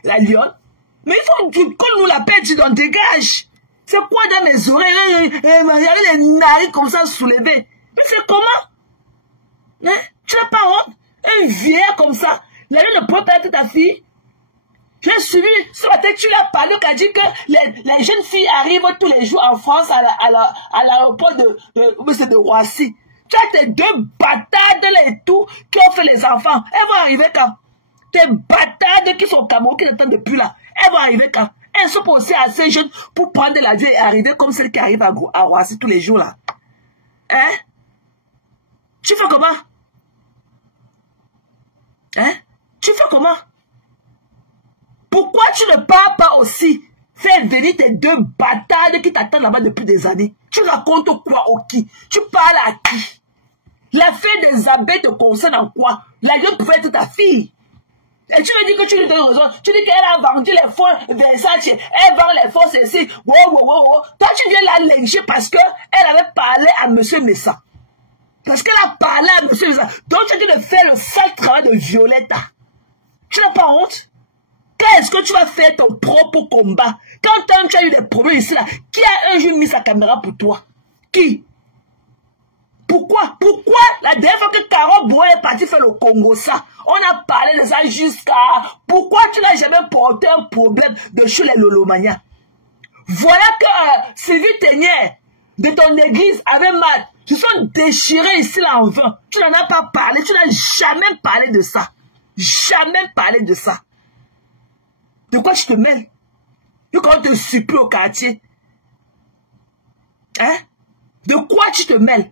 la Lionne? Mais il faut qu'on nous l'appelle, tu t'en dégages. C'est quoi dans mes oreilles? Regardez les narines comme ça soulevées. Mais c'est comment? Mais, tu n'as pas honte? Un vieillard comme ça, la Lionne ne peut pas être ta fille. J'ai suivi, ce matin, tu l'as parlé, qui a dit que les jeunes filles arrivent tous les jours en France à l'aéroport de Roissy. Tu as tes 2 bâtardes là et tout qui ont fait les enfants. Elles vont arriver quand? Tes bâtardes qui sont au Cameroun, qui n'attendent depuis là. Elles vont arriver quand? Elles sont pas aussi assez jeunes pour prendre la vie et arriver comme celles qui arrivent à Roissy tous les jours là. Hein? Tu fais comment? Hein? Tu fais comment? Pourquoi tu ne pars pas aussi faire venir tes 2 bâtardes qui t'attendent là-bas depuis des années? Tu racontes quoi au qui? Tu parles à qui? L'affaire des abeilles te concerne en quoi? La Lionne pouvait être ta fille. Et tu me dis que tu lui donnes raison. Tu dis qu'elle a vendu les fonds Versace. Elle vend les fonds ceci. Wow. Toi, tu viens la lyncher parce qu'elle avait parlé à M. Messa. Parce qu'elle a parlé à M. Messa. Donc, tu as dit de faire le sale travail de Violetta. Tu n'as pas honte? Quand est-ce que tu vas faire ton propre combat? Quand tu as eu des problèmes ici, là, qui a un jour mis sa caméra pour toi? Qui? Pourquoi la dernière fois que Carole Bois est parti faire le Congo, ça, on a parlé de ça jusqu'à... Pourquoi tu n'as jamais porté un problème de chez les Lolomania? Voilà que Sylvie Ténière de ton église avait mal. Ils se sont déchirés ici là en vain. Tu n'en as pas parlé, tu n'as jamais parlé de ça. Jamais parlé de ça. De quoi tu te mêles? Tu quand te supplie au quartier. Hein? De quoi tu te mêles?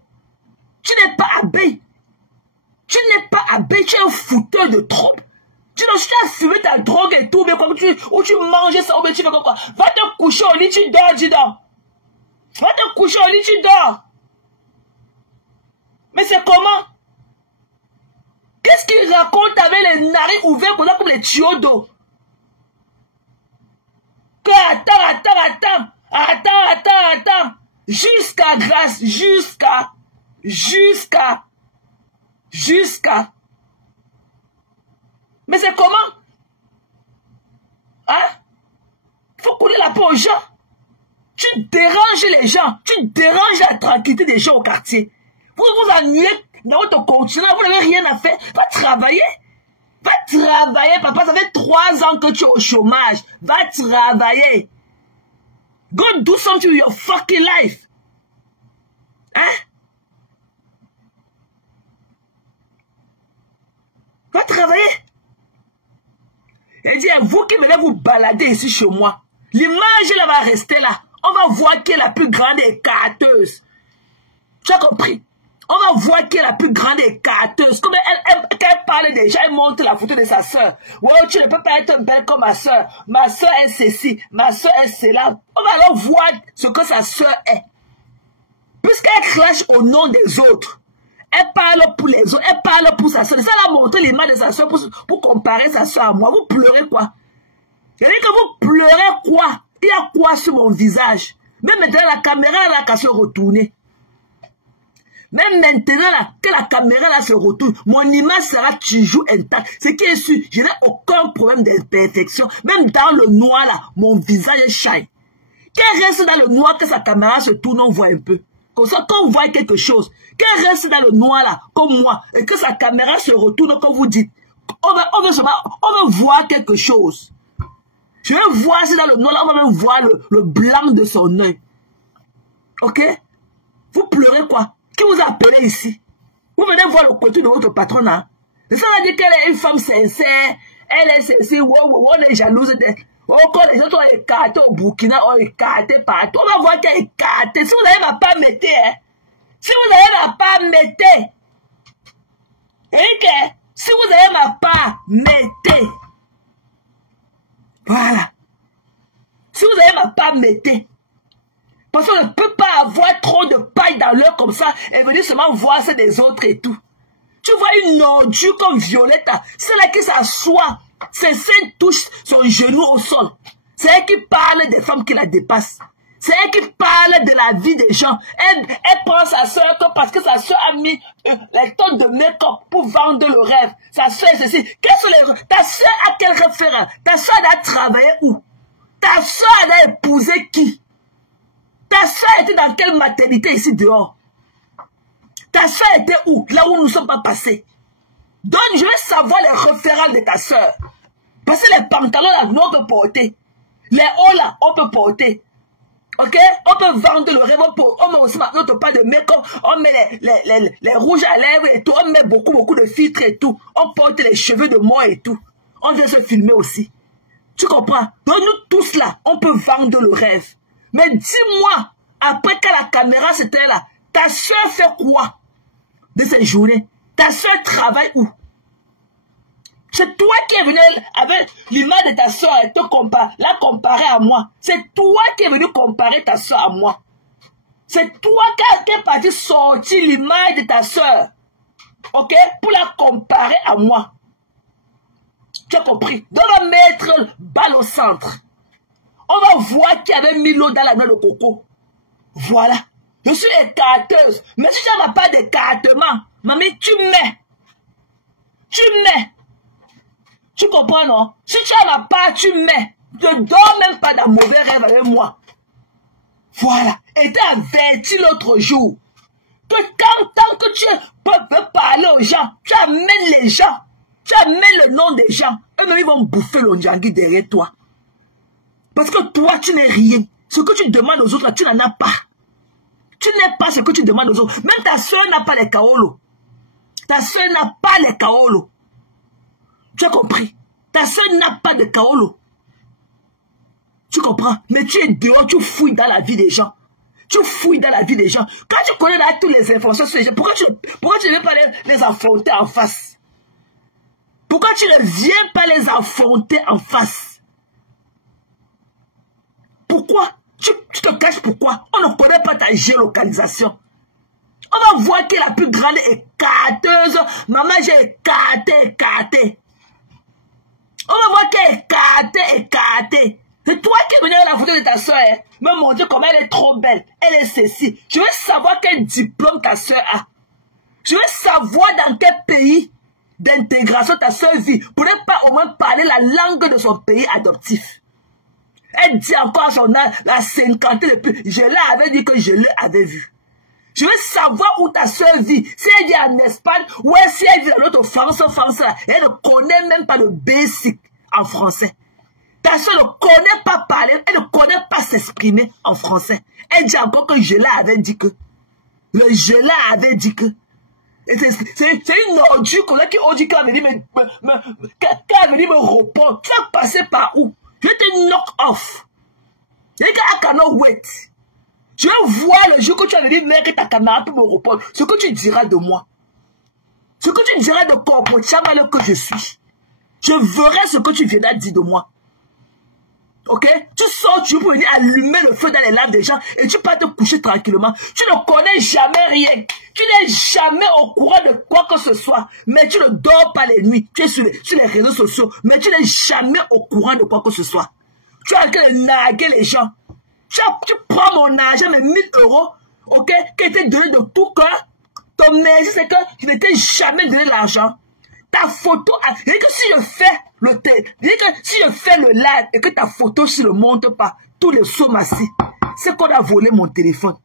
Tu n'es pas abeille. Tu n'es pas abeille, tu es un fouteur de trompe. Tu as fumé ta drogue et tout, mais comme ou tu manges ça, ou bien tu fais quoi? Va te coucher au lit, tu dors, dis donc. Va te coucher au lit, tu dors. Mais c'est comment? Qu'est-ce qu'il raconte avec les narines ouvertes comme les tuyaux d'eau? Attends. Jusqu'à grâce, jusqu'à. Mais c'est comment? Hein? Faut couler la peau aux gens. Tu déranges les gens. Tu déranges la tranquillité des gens au quartier. Vous vous ennuyez dans votre continent. Vous n'avez rien à faire. Va travailler. Va travailler, papa. Ça fait 3 ans que tu es au chômage. Va travailler. Go do something with your fucking life. Hein? Va travailler. Et dit, vous qui venez vous balader ici chez moi, L'image, elle va rester là. On va voir qui est la plus grande écarteuse. Tu as compris? On va voir qui est la plus grande écarteuse. Comme quand elle parle déjà, elle montre la photo de sa soeur. Ouais, tu ne peux pas être belle comme ma soeur. Ma soeur est ceci, ma soeur est cela. On va alors voir ce que sa soeur est. Puisqu'elle crache au nom des autres. Elle parle pour les autres, elle parle pour sa soeur. Ça, elle a montré l'image de sa soeur pour comparer sa soeur à moi. Vous pleurez quoi? C'est-à-dire que vous pleurez quoi? Il y a quoi sur mon visage? Même maintenant, la caméra elle a qu'à se retourner. Même maintenant, là, que la caméra là se retourne, mon image sera toujours intacte. Ce qui est sûr, je n'ai aucun problème d'imperfection. Même dans le noir, là, mon visage est shine. Qu'elle reste dans le noir, que sa caméra se tourne, on voit un peu. Comme ça, quand on voit quelque chose, qu'elle reste dans le noir, là, comme moi, et que sa caméra se retourne, comme vous dites, on veut voir quelque chose. Je vais voir si dans le noir, là, on va même voir le blanc de son œil. Ok? Vous pleurez quoi? Qui vous a appelé ici? Vous venez voir le côté de votre patronat. Et ça veut dire qu'elle est une femme sincère. Elle est sincère. On est jalouse d'elle. Oh, quand les autres ont écarté au Burkina, ont écarté partout. On va voir qu'elle est écartée. Si vous n'avez pas mettez, hein. Si vous n'avez pas mettez. Et que, si vous n'avez pas mettez. Voilà. Si vous n'avez pas mettez. Parce qu'on ne peut pas avoir trop de paille dans l'œil comme ça et venir seulement voir celle des autres et tout. Tu vois une ordure comme Violette, celle-là qui s'assoit, ses seins touchent son genou au sol. C'est elle qui parle des femmes qui la dépassent. C'est elle qui parle de la vie des gens. Elle prend sa soeur parce que sa soeur a mis les tonnes de make-up pour vendre le rêve. Sa soeur est ceci. Ta soeur a quel référent? Ta soeur a travaillé où? Ta soeur a épousé qui? Ta soeur était dans quelle maternité ici dehors? Ta soeur était où? Là où nous ne sommes pas passés. Donc, je veux savoir les référents de ta soeur. Parce que les pantalons là, nous on peut porter. Les hauts là, on peut porter. Ok? On peut vendre le rêve. On met aussi maintenant pas de make-up. On met les rouges à lèvres et tout. On met beaucoup de filtres et tout. On porte les cheveux de moi et tout. On vient se filmer aussi. Tu comprends? Donc, nous tous là, on peut vendre le rêve. Mais dis-moi, après que la caméra c'était là, ta soeur fait quoi de ces journées? Ta soeur travaille où? C'est toi qui es venu avec l'image de ta soeur et la comparer à moi. C'est toi qui es venu comparer ta soeur à moi. C'est toi qui es parti sortir l'image de ta soeur. Ok? Pour la comparer à moi. Tu as compris? Donc on va mettre balle au centre. On va voir qui avait mis l'eau dans la noix de coco. Voilà. Je suis écarteuse. Mais si tu n'as pas d'écartement, mamie, tu mets. Tu mets. Tu comprends, non? Si tu n'en as pas, tu mets. Ne dors même pas dans mauvais rêve avec moi. Voilà. Et t'es averti l'autre jour que tant que tu peux parler aux gens, tu amènes les gens. Tu amènes le nom des gens. Eux-mêmes, ils vont bouffer l'onjangui derrière toi. Parce que toi, tu n'es rien. Ce que tu demandes aux autres, tu n'en as pas. Tu n'es pas ce que tu demandes aux autres. Même ta soeur n'a pas les kaolos. Ta soeur n'a pas les kaolos. Tu as compris? Ta soeur n'a pas de kaolos. Tu comprends? Mais tu es dehors, tu fouilles dans la vie des gens. Tu fouilles dans la vie des gens. Quand tu connais là toutes les informations sur les gens, pourquoi tu ne viens pas les affronter en face? Pourquoi tu ne viens pas les affronter en face? Pourquoi? Tu te caches pourquoi? On ne connaît pas ta géolocalisation. On va voir qui est la plus grande écarteuse. Maman, j'ai écarté. On va voir qui est écarté. C'est toi qui es venu à la photo de ta soeur. Hein? Me montrer comment elle est trop belle. Elle est ceci. Je veux savoir quel diplôme ta soeur a. Je veux savoir dans quel pays d'intégration ta soeur vit. Pour ne pas au moins parler la langue de son pays adoptif. Elle dit encore à son âge, la cinquantaine depuis. Je l'avais dit que je l'avais vu. Je veux savoir où ta soeur vit. Si elle vit en Espagne ou si elle vit dans l'autre France là. Elle ne connaît même pas le basic en français. Ta soeur ne connaît pas parler, elle ne connaît pas s'exprimer en français. Elle dit encore que je l'avais dit que. Je l'avais dit que. C'est une ordure qui a dit qu'elle va venir me répondre. Tu vas passer par où? Je te knock off. I cannot wait. Je vais voir le jour que tu vas dire, mec, ta caméra peut me répondre. Ce que tu diras de moi. Ce que tu diras de Corpo Tchamal que je suis. Je verrai ce que tu viendras dire de moi. Ok? Tu sors, tu peux venir allumer le feu dans les lampes des gens et tu peux te coucher tranquillement. Tu ne connais jamais rien. Tu n'es jamais au courant de quoi que ce soit. Mais tu ne dors pas les nuits. Tu es sur les réseaux sociaux. Mais tu n'es jamais au courant de quoi que ce soit. Tu as que naguer les gens. Tu prends mon argent, mes 1000 €, ok, qui était donné de tout cœur. Ton message, c'est que je ne t'ai jamais donné l'argent. Ta photo, et que si je fais le live et que ta photo ne le montre pas, tous les sauts massifs, c'est qu'on a volé mon téléphone.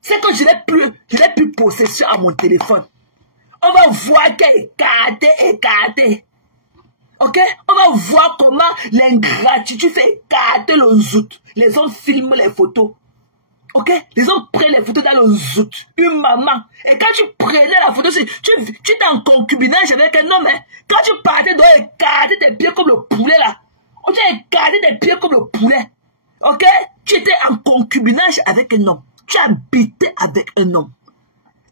C'est que je n'ai plus possession à mon téléphone. On va voir qu'elle est écartée. Ok? On va voir comment l'ingratitude fait écarter le zout. Les hommes filment les photos. Ok? Les hommes prennent les photos dans le zout. Une maman. Et quand tu prenais la photo, tu étais en concubinage avec un homme. Hein? Quand tu partais, tu dois écarter tes pieds comme le poulet là. On doit écarter tes pieds comme le poulet. Ok? Tu étais en concubinage avec un homme. Tu habitais avec un homme.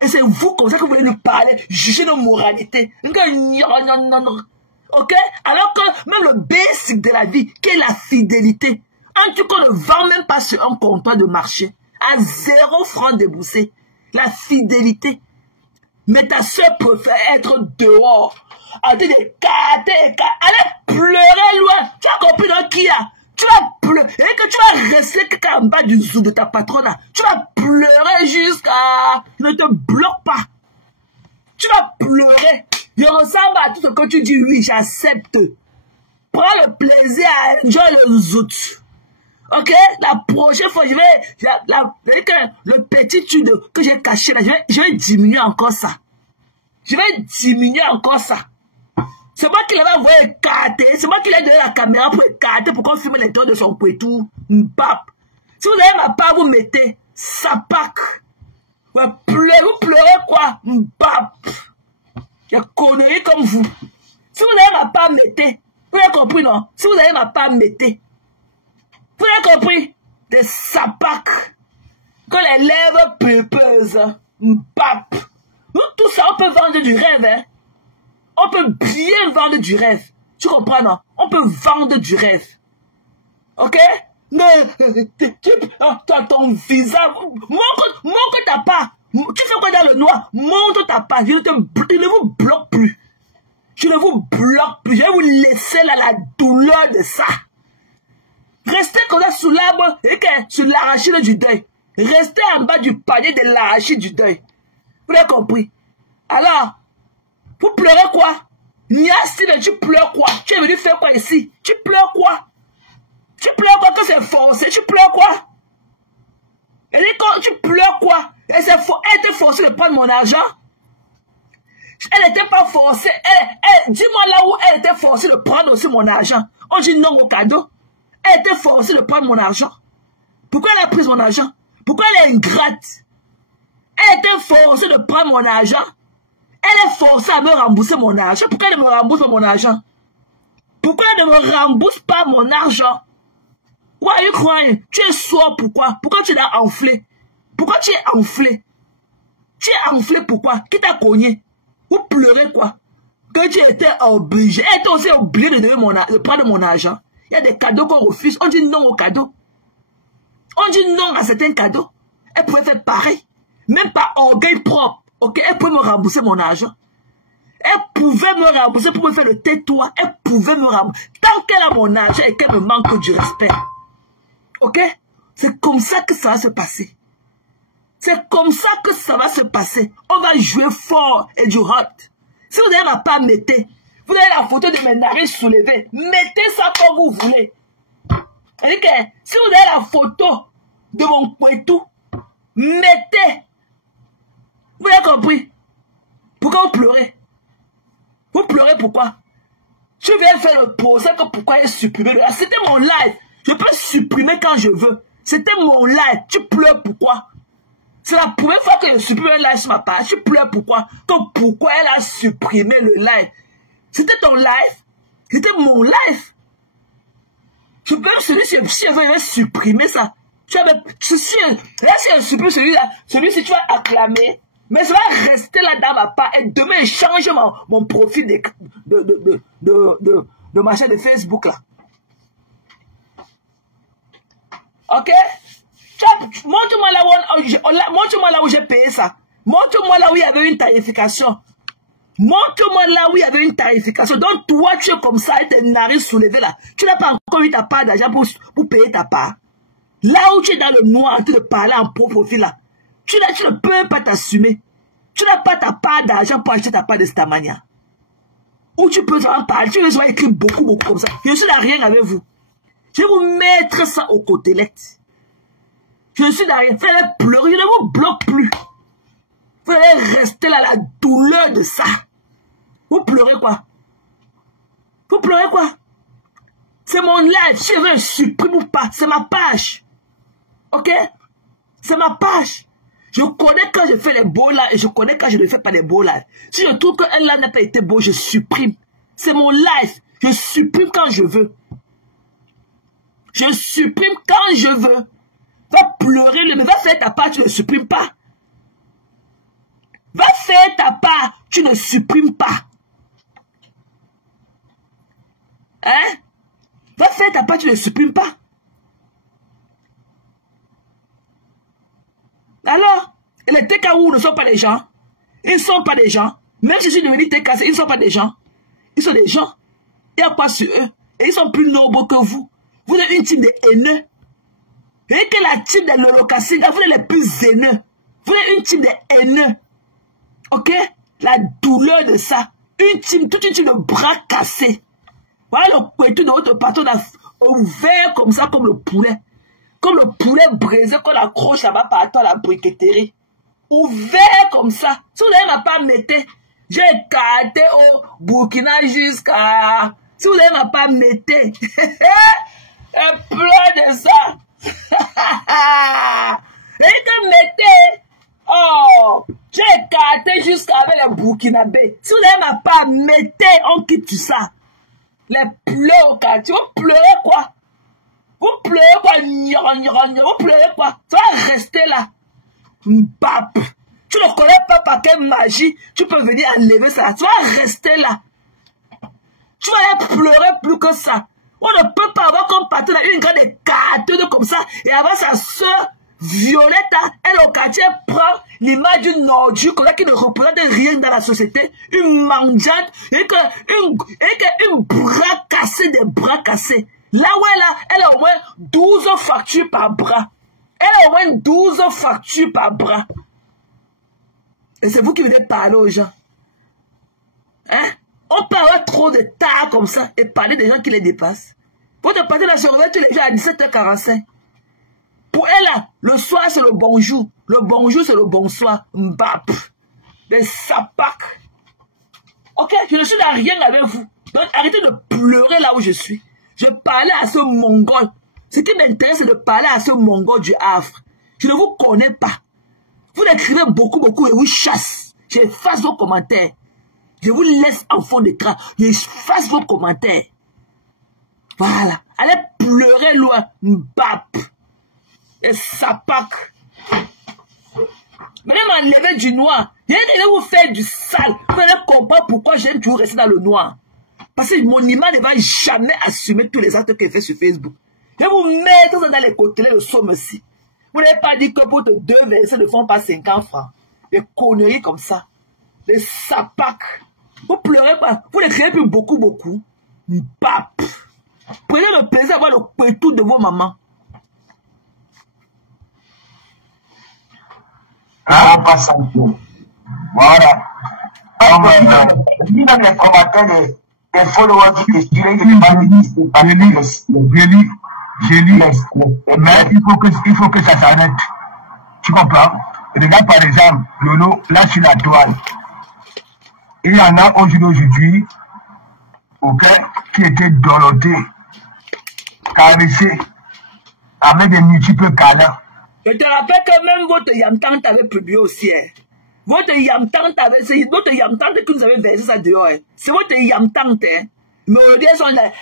Et c'est vous comme ça que vous voulez nous parler, juger nos moralités. Ok? Alors que même le basic de la vie, qui est la fidélité, en tout cas, ne vend même pas sur un comptoir de marché, à 0 francs déboursé. La fidélité. Mais ta soeur préfère être dehors, en train de cater, allez pleurer loin. Tu as compris dans qui là? Tu vas pleurer, et que tu vas rester en bas du zoo de ta patronne. Tu vas pleurer jusqu'à... Ne te bloque pas. Tu vas pleurer. Je ressemble à tout ce que tu dis, oui, j'accepte. Prends le plaisir à enjoy le zout. Ok? La prochaine fois, le petit tude que j'ai caché là, je vais diminuer encore ça. Je vais diminuer encore ça. C'est moi qui l'avais envoyé écarter. C'est moi qui l'ai donné la caméra pour écarter, pour qu'on filme les dents de son pouetou. Mbap. Si vous avez ma part, vous mettez sapac. Ouais, vous pleurez quoi? Mbap. J'ai conneries comme vous. Si vous avez ma part, mettez. Vous avez compris, non? Si vous avez ma part, mettez. Vous avez compris? Des sapacs. Que les lèvres pulpeuses. Mbap. Nous, tout ça, on peut vendre du rêve, hein? On peut bien vendre du rêve. Tu comprends, non? On peut vendre du rêve. Ok? Mais, ton visage, montre ta part. Tu fais quoi dans le noir? Montre ta part. Je ne vous bloque plus. Je ne vous bloque plus. Je vais vous laisser là la douleur de ça. Restez comme ça sous l'arbre et sur l'arachide du deuil. Restez en bas du panier de l'arachide du deuil. Vous avez compris? Alors, vous pleurez quoi? Niastine, tu pleures quoi? Tu es venu faire quoi ici? Tu pleures quoi? Tu pleures quoi que c'est forcé? Tu pleures quoi? Et quand tu pleures quoi? Elle était forcée de prendre mon argent? Elle n'était pas forcée. Dis-moi là où elle était forcée de prendre aussi mon argent. On dit non au cadeau. Elle était forcée de prendre mon argent. Pourquoi elle a pris mon argent? Pourquoi elle est ingrate? Elle était forcée de prendre mon argent. Elle est forcée à me rembourser mon argent. Pourquoi elle ne me rembourse pas mon argent? Pourquoi elle ne me rembourse pas mon argent? Why are you crying? Tu es sourd, pourquoi? Pourquoi tu l'as enflé? Pourquoi tu es enflé? Tu es enflé pourquoi? Qui t'a cogné? Vous pleurez quoi? Que tu étais obligé. Elle était aussi obligée de prendre mon argent. Il y a des cadeaux qu'on refuse. On dit non aux cadeaux. On dit non à certains cadeaux. Elle pouvait faire pareil. Même pas orgueil propre. Ok, elle pouvait me rembourser mon argent. Elle pouvait me rembourser pour me faire le tais-toi. Elle pouvait me rembourser. Tant qu'elle a mon argent et qu'elle me manque du respect. Ok? C'est comme ça que ça va se passer. C'est comme ça que ça va se passer. On va jouer fort et du hot. Si vous avez ma part, mettez. Vous avez la photo de mes narines soulevées. Mettez ça comme vous voulez. C'est-à-dire que si vous avez la photo de mon pouetou, mettez. Vous avez compris? Pourquoi vous pleurez? Vous pleurez pourquoi? Je viens faire le procès que pourquoi il supprimé. C'était mon live. Je peux supprimer quand je veux. C'était mon live. Tu pleures pourquoi? C'est la première fois que je supprime un live sur ma page. Tu pleures pourquoi? Donc pourquoi elle a supprimé le live? C'était ton live? C'était mon live. Je peux celui-ci, si elle veut supprimer ça. Tu avais, là, si elle supprime celui-ci, tu vas acclamer. Mais ça va rester là dans ma part. Et demain, je change mon profil de machin de Facebook là. Ok? Montre-moi là où j'ai payé ça. Montre-moi là où il y avait une tarification. Montre-moi là où il y avait une tarification. Donc toi, tu es comme ça, avec tes narines soulevées là. Tu n'as pas encore eu ta part d'argent pour payer ta part. Là où tu es dans le noir en train de parler en profil là. Tu ne peux pas t'assumer. Tu n'as pas ta part d'argent pour acheter ta part de cette manière. Ou tu peux en parler. Tu peux écrire beaucoup comme ça. Je ne suis dans rien avec vous. Je vais vous mettre ça au côté lettre. Je ne suis dans rien. Faites-les pleurer. Je ne vous bloque plus. Vous allez rester là, la douleur de ça. Vous pleurez quoi? Vous pleurez quoi? C'est mon live. Si je veux supprimer ou pas, c'est ma page. Ok? C'est ma page. Je connais quand je fais les beaux lives et je connais quand je ne fais pas les beaux lives. Si je trouve qu'un live n'a pas été beau, je supprime. C'est mon live. Je supprime quand je veux. Je supprime quand je veux. Va pleurer, mais va faire ta part, tu ne supprimes pas. Va faire ta part, tu ne supprimes pas. Hein? Va faire ta part, tu ne supprimes pas. Alors, les TKO ne sont pas des gens. Ils ne sont pas des gens. Même si je suis devenu TK, ils ne sont pas des gens. Ils sont des gens. Il y a quoi sur eux? Et ils sont plus nobles que vous. Vous êtes une team de haineux. Et que la team de Lolokasinga, vous êtes les plus haineux. Vous êtes une team de haineux. Ok? La douleur de ça. Une team, toute une team de bras cassés. Voilà le couteau de votre patron ouvert comme ça, comme le poulet. Comme le poulet brisé qu'on accroche là-bas partout à la briqueterie. Ouvert comme ça. Si vous n'avez pas mettre, j'ai écarté au Burkina jusqu'à... Si vous n'avez pas mettre, elle pleure de ça. Et que mettez... Oh, j'ai écarté jusqu'avec les Burkinabés. Si vous n'avez pas mettez, on quitte ça. Les pleurs au quartier. Vous pleurez quoi? Vous pleurez quoi? Vous pleurez quoi? Ça va rester là. Mbap. Tu ne connais pas par quelle magie tu peux venir enlever ça. Tu vas rester là. Tu vas pleurer plus que ça. On ne peut pas avoir comme partenaire une grande écarteuse comme ça et avoir sa soeur Violette, elle au quartier prend l'image d'une ordure qui ne représente rien dans la société, une mangeante et une bras cassé, des bras cassés. Là où elle a au moins 12 factures par bras. Elle a au moins 12 factures par bras. Et c'est vous qui venez parler aux gens. Hein? On peut avoir trop de tard comme ça et parler des gens qui les dépassent. Votre partenaire se réveille tous les jours à 17h45. Pour elle, là, le soir, c'est le bonjour. Le bonjour, c'est le bonsoir. Mbap. Des sapacs. Ok, je ne suis dans rien avec vous. Donc, arrêtez de pleurer là où je suis. Je parlais à ce Mongol. Ce qui m'intéresse, c'est de parler à ce Mongol du Havre. Je ne vous connais pas. Vous écrivez beaucoup et vous chassez. J'efface vos commentaires. Je vous laisse en fond d'écran. J'efface vos commentaires. Voilà. Allez pleurer loin. Mbap. Et sapac. Venez m'enlever du noir. Venez vous faire du sale. Vous allez comprendre pourquoi j'aime toujours rester dans le noir. Parce que mon image ne va jamais assumer tous les actes qu'elle fait sur Facebook. Je vais vous mettre dans les côtés de somme aussi. Vous n'avez pas dit que pour te 2 versets ne font pas 50 francs. Des conneries comme ça. Des sapacs. Vous pleurez pas. Vous les créez plus beaucoup. Bap. Prenez le plaisir d'avoir le pétou de vos mamans. Ah, pas ça. Voilà. Dis dans les commentaires des followers qui suivent, j'ai lu, mais il faut que ça s'arrête. Tu comprends? Regarde par exemple, Lolo, là sur la toile. Il y en a aujourd'hui, ok, qui étaient dolotés, caressés, avec des multiples câlins. Je te rappelle que même votre Yamtante avait publié aussi. Hein. Votre Yamtante que vous avez versé ça dehors. Hein. C'est votre Yamtante. Hein. Mélodie sont les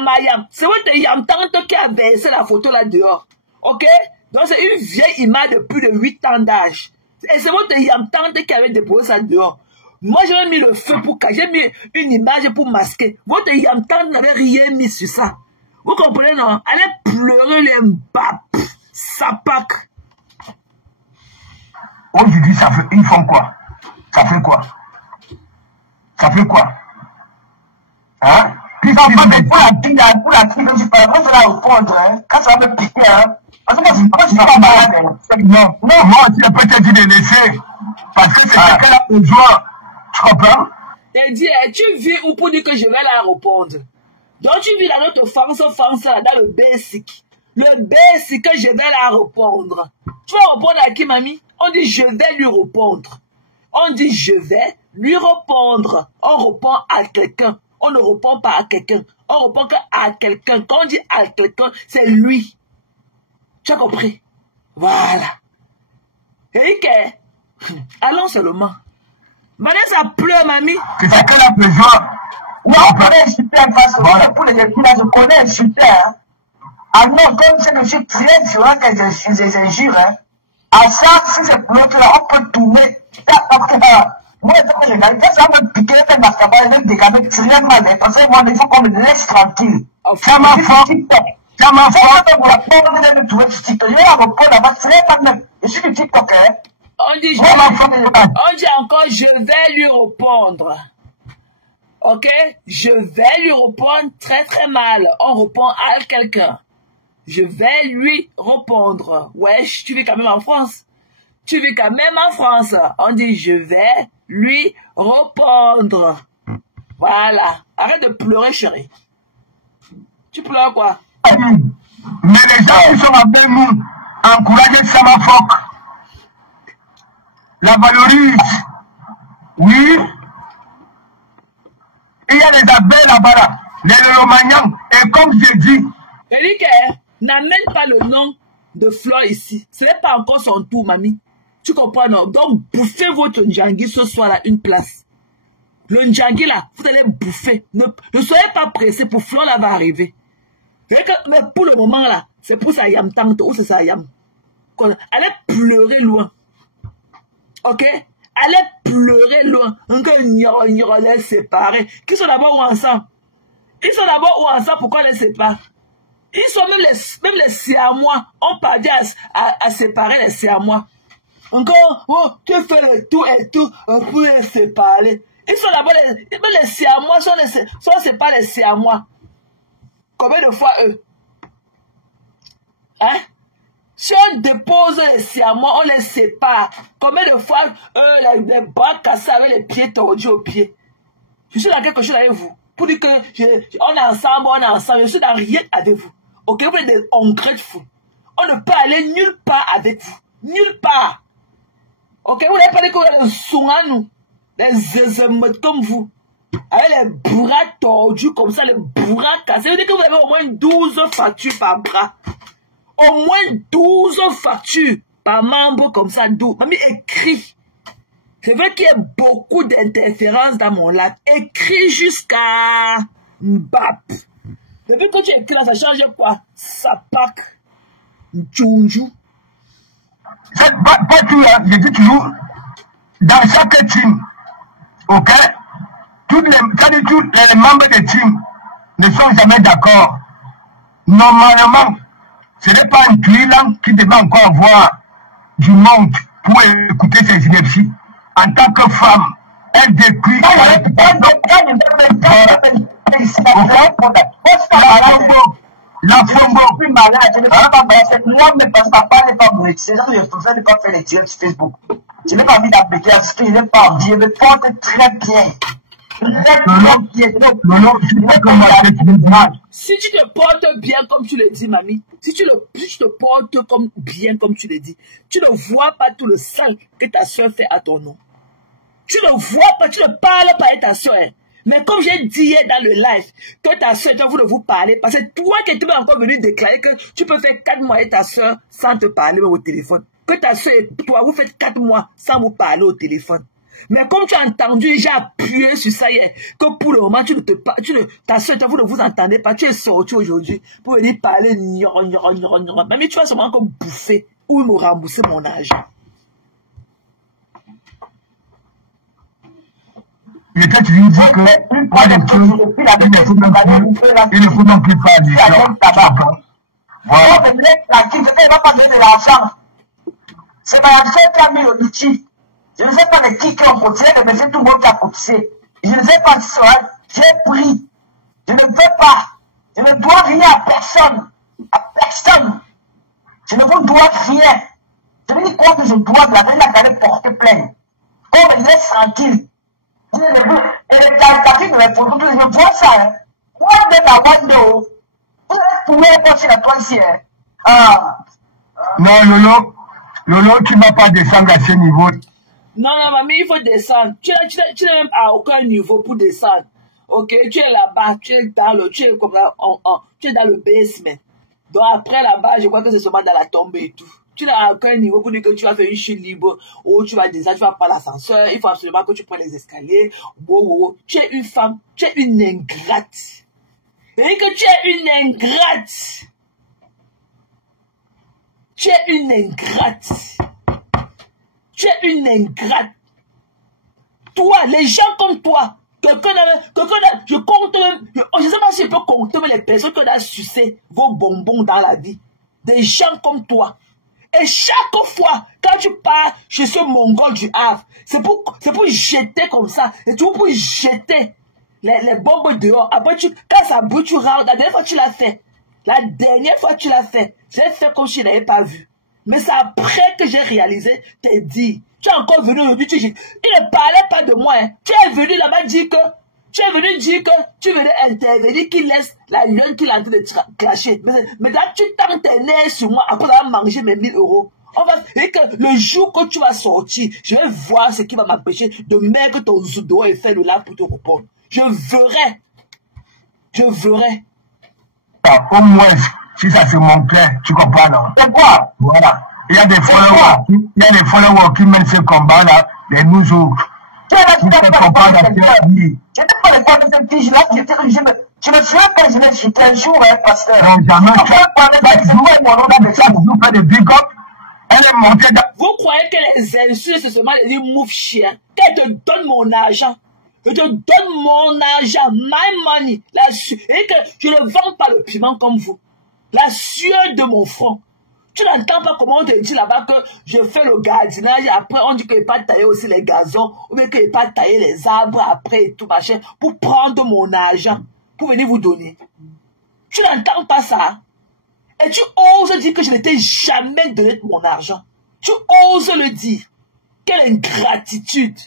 mayam. C'est votre yam-tante qui a versé la photo là dehors. Ok? Donc c'est une vieille image de plus de 8 ans d'âge. Et c'est votre yam-tante qui avait déposé ça dehors. Moi j'ai mis le feu pour cacher, j'ai mis une image pour masquer. Votre yam-tante n'avait rien mis sur ça. Vous comprenez non? Allez pleurer les mbap. Sapak. Aujourd'hui, ça fait, ils font quoi? Ça fait quoi? Ça fait quoi? Hein? Puis ça fait pour la fille, même si pas, quand ça va répondre, hein, quand ça va me piquer, hein, parce que moi, je suis pas malade, non, moi, tu peux te dire de laisser, parce que c'est quelqu'un là pour jouer, tu comprends? Elle dit, tu vis où pour dire que je vais la répondre? Donc tu vis dans notre France, dans le basic. Le basic que je vais la répondre. Tu vas répondre à qui, mamie? On dit, je vais lui répondre. On dit, je vais lui répondre. On répond à quelqu'un. On ne répond pas à quelqu'un. On répond qu'à quelqu'un. Quand on dit à quelqu'un, c'est lui. Tu as compris? Voilà. Et que, allons seulement. Vanessa pleure, mamie. C'est ça qu'elle a besoin. Non, on connaît un super face pour les études, je connais un super. Ah non, comme c'est que je suis très violent quand je injure, hein. À ça, si c'est pour l'autre là, on peut tourner. Moi, je regarde, ça va me piquer, faire ma cabane, même dégager, tirer mal, parce que moi, il faut qu'on me laisse tranquille. Ça m'a fait. Ça m'a fait. Je suis du TikTok, hein. On dit encore, je vais lui répondre. Ok? Je vais lui répondre très très mal. On répond à quelqu'un. Je vais lui répondre. Wesh, tu vis quand même en France. Tu vis quand même en France. On dit je vais lui répondre. Voilà. Arrête de pleurer, chérie. Tu pleures quoi? Mais les gens qui sont avec nous, encouragez Samafok. La valorise. Oui. Il y a les abeilles là-bas, les Romagnans. Et comme je dis, Eric, n'amène pas le nom de Flore ici. Ce n'est pas encore son tour, mamie. Tu comprends, non? Donc, bouffez votre Ndjangi ce soir à une place. Le Ndjangi là, vous allez bouffer. Ne soyez pas pressés, pour Flore là va arriver. Mais pour le moment là, c'est pour sa yam tante ou c'est sa yam. Allez pleurer loin. Ok? Allez pleurer loin. Encore ignorant les séparer. Qui sont d'abord ou ensemble? Ils sont d'abord ou ensemble, pourquoi les séparer? Ils sont même les Siamois. On parvient à séparer les Siamois. Encore, oh, tu fais le tout et tout pour les séparer. Ils sont d'abord les Siamois, sont pas les Siamois. Combien de fois eux? Hein? Si on dépose les Siamois, on les sépare. Combien de fois eux, les bras cassés avec les pieds tordus aux pieds? Je suis dans quelque chose avec vous. Pour dire que on est ensemble, je suis dans rien avec vous. Ok, vous êtes des ungrateful. On ne peut aller nulle part avec vous. Nulle part. Ok, vous n'avez pas dit que vous êtes des soumanou, des zézémeutes comme vous. Avec les bras tordus comme ça, les bras cassés. Vous dites que vous avez au moins 12 factures par bras. Au moins 12 factures par membre comme ça. Mamie, écrit. C'est vrai qu'il y a beaucoup d'interférences dans mon live. Écris jusqu'à Mbap. Depuis que tu écris, ça change quoi? Sapak. Djounjou. Pas tout, hein, je dis toujours, dans chaque team, ok, tous les membres de team ne sont jamais d'accord. Normalement, ce n'est pas un client qui devait encore voir du monde pour écouter ses énergies. En tant que femme, elle décrit la réputation. La Fongo. Plus malade, je ne peux pas faire. Moi, mais parce que papa n'est pas bon. C'est ça que je préfère ne pas faire les directs sur Facebook. Je n'ai pas envie d'appliquer parce que je n'ai pas envie. Je me porte très bien. Si tu te portes bien comme tu le dis, mamie, si tu te portes bien comme tu le dis, tu ne vois pas tout le sale que ta soeur fait à ton nom. Tu ne vois pas, tu ne parles pas à ta soeur. Mais comme j'ai dit hier dans le live, que ta soeur, vous ne vous parlez pas. C'est toi qui es encore venu déclarer que tu peux faire 4 mois avec ta soeur sans te parler au téléphone. Que ta soeur et toi, vous faites 4 mois sans vous parler au téléphone. Mais comme tu as entendu, j'ai appuyé sur ça hier, que pour le moment, ta soeur, vous ne vous entendez pas, tu es sorti aujourd'hui pour venir parler, même tu vas seulement encore bouffer ou me rembourser mon argent. Et quand tu lui dis que, il ne faut non plus pas dire ça. Voilà. Il va pas donner de l'argent. C'est ma soeur qui a mis le litige. Je ne sais pas de qui ont cotisé, mais c'est tout le monde qui a cotisé. Je ne sais pas si ça va. J'ai pris. Je ne veux pas. Je ne dois rien à personne. À personne. Je ne vous dois rien. Je me dis quoi que je dois de la veille à aller porter plainte. On me laisse tranquille. Et les tentatives de mes photos, je vois ça. Hein. Moi, de la window. Vous pouvez passer la troisième. Non, Lolo, tu ne vas pas descendre à ce niveau. Non, mamie, il faut descendre. Tu n'es même à aucun niveau pour descendre. Ok, tu es là-bas, tu es dans le basement. Donc après là-bas, je crois que c'est seulement dans la tombée et tout. Tu n'as aucun niveau pour dire que tu vas faire une chute libre ou tu vas descendre, tu vas prendre l'ascenseur. Il faut absolument que tu prennes les escaliers. Tu es une femme, tu es une ingrate. Et que tu es une ingrate. Tu es une ingrate. Tu es une ingrate. Toi, les gens comme toi, je compte même, je ne sais pas si je peux compter les personnes que a sucé vos bonbons dans la vie. Des gens comme toi. Et chaque fois, quand tu pars chez ce mongol du Havre, c'est pour jeter comme ça. C'est toujours pour jeter les bombes dehors. Après, quand ça brûle, tu rentres. La dernière fois, tu l'as fait. La dernière fois, tu l'as fait. J'ai fait comme si je n'avais pas vu. Mais c'est après que j'ai réalisé, t'es dit. Tu es encore venu aujourd'hui, il ne parlait pas de moi. Hein. Tu es venu là-bas dire que tu venais intervenir, qu'il laisse la lionne qu'il est en train de clasher. Mais là, tu tends tes nerfs sur moi après avoir mangé mes 1000 €. Et que le jour que tu vas sortir, je vais voir ce qui va m'empêcher de mettre ton zudo et faire le lave pour te répondre. Je verrai. Au moins, si ça c'est mon cœur, tu comprends, non? C'est quoi? Voilà. Il y a des followers qui mènent ce combat-là, et nous autres. Je n'ai pas les fois de cette fille-là, je me souviens pas, je l'ai cité un jour, hein, parce que... Non, jamais. Elle est montée dans... Vous croyez que les insultes, c'est seulement des moufs chiens? Qu'elle te donne mon argent. Je te donne mon argent, my money. Et que je ne vends pas le piment comme vous. La sueur de mon front. Tu n'entends pas comment on te dit là-bas que je fais le gardinage, après on dit qu'il n'y a pas tailler aussi les gazons, ou bien qu'il n'y a pas tailler les arbres après et tout machin, pour prendre mon argent, pour venir vous donner. Tu n'entends pas ça? Et tu oses dire que je ne t'ai jamais donné mon argent. Tu oses le dire. Quelle ingratitude.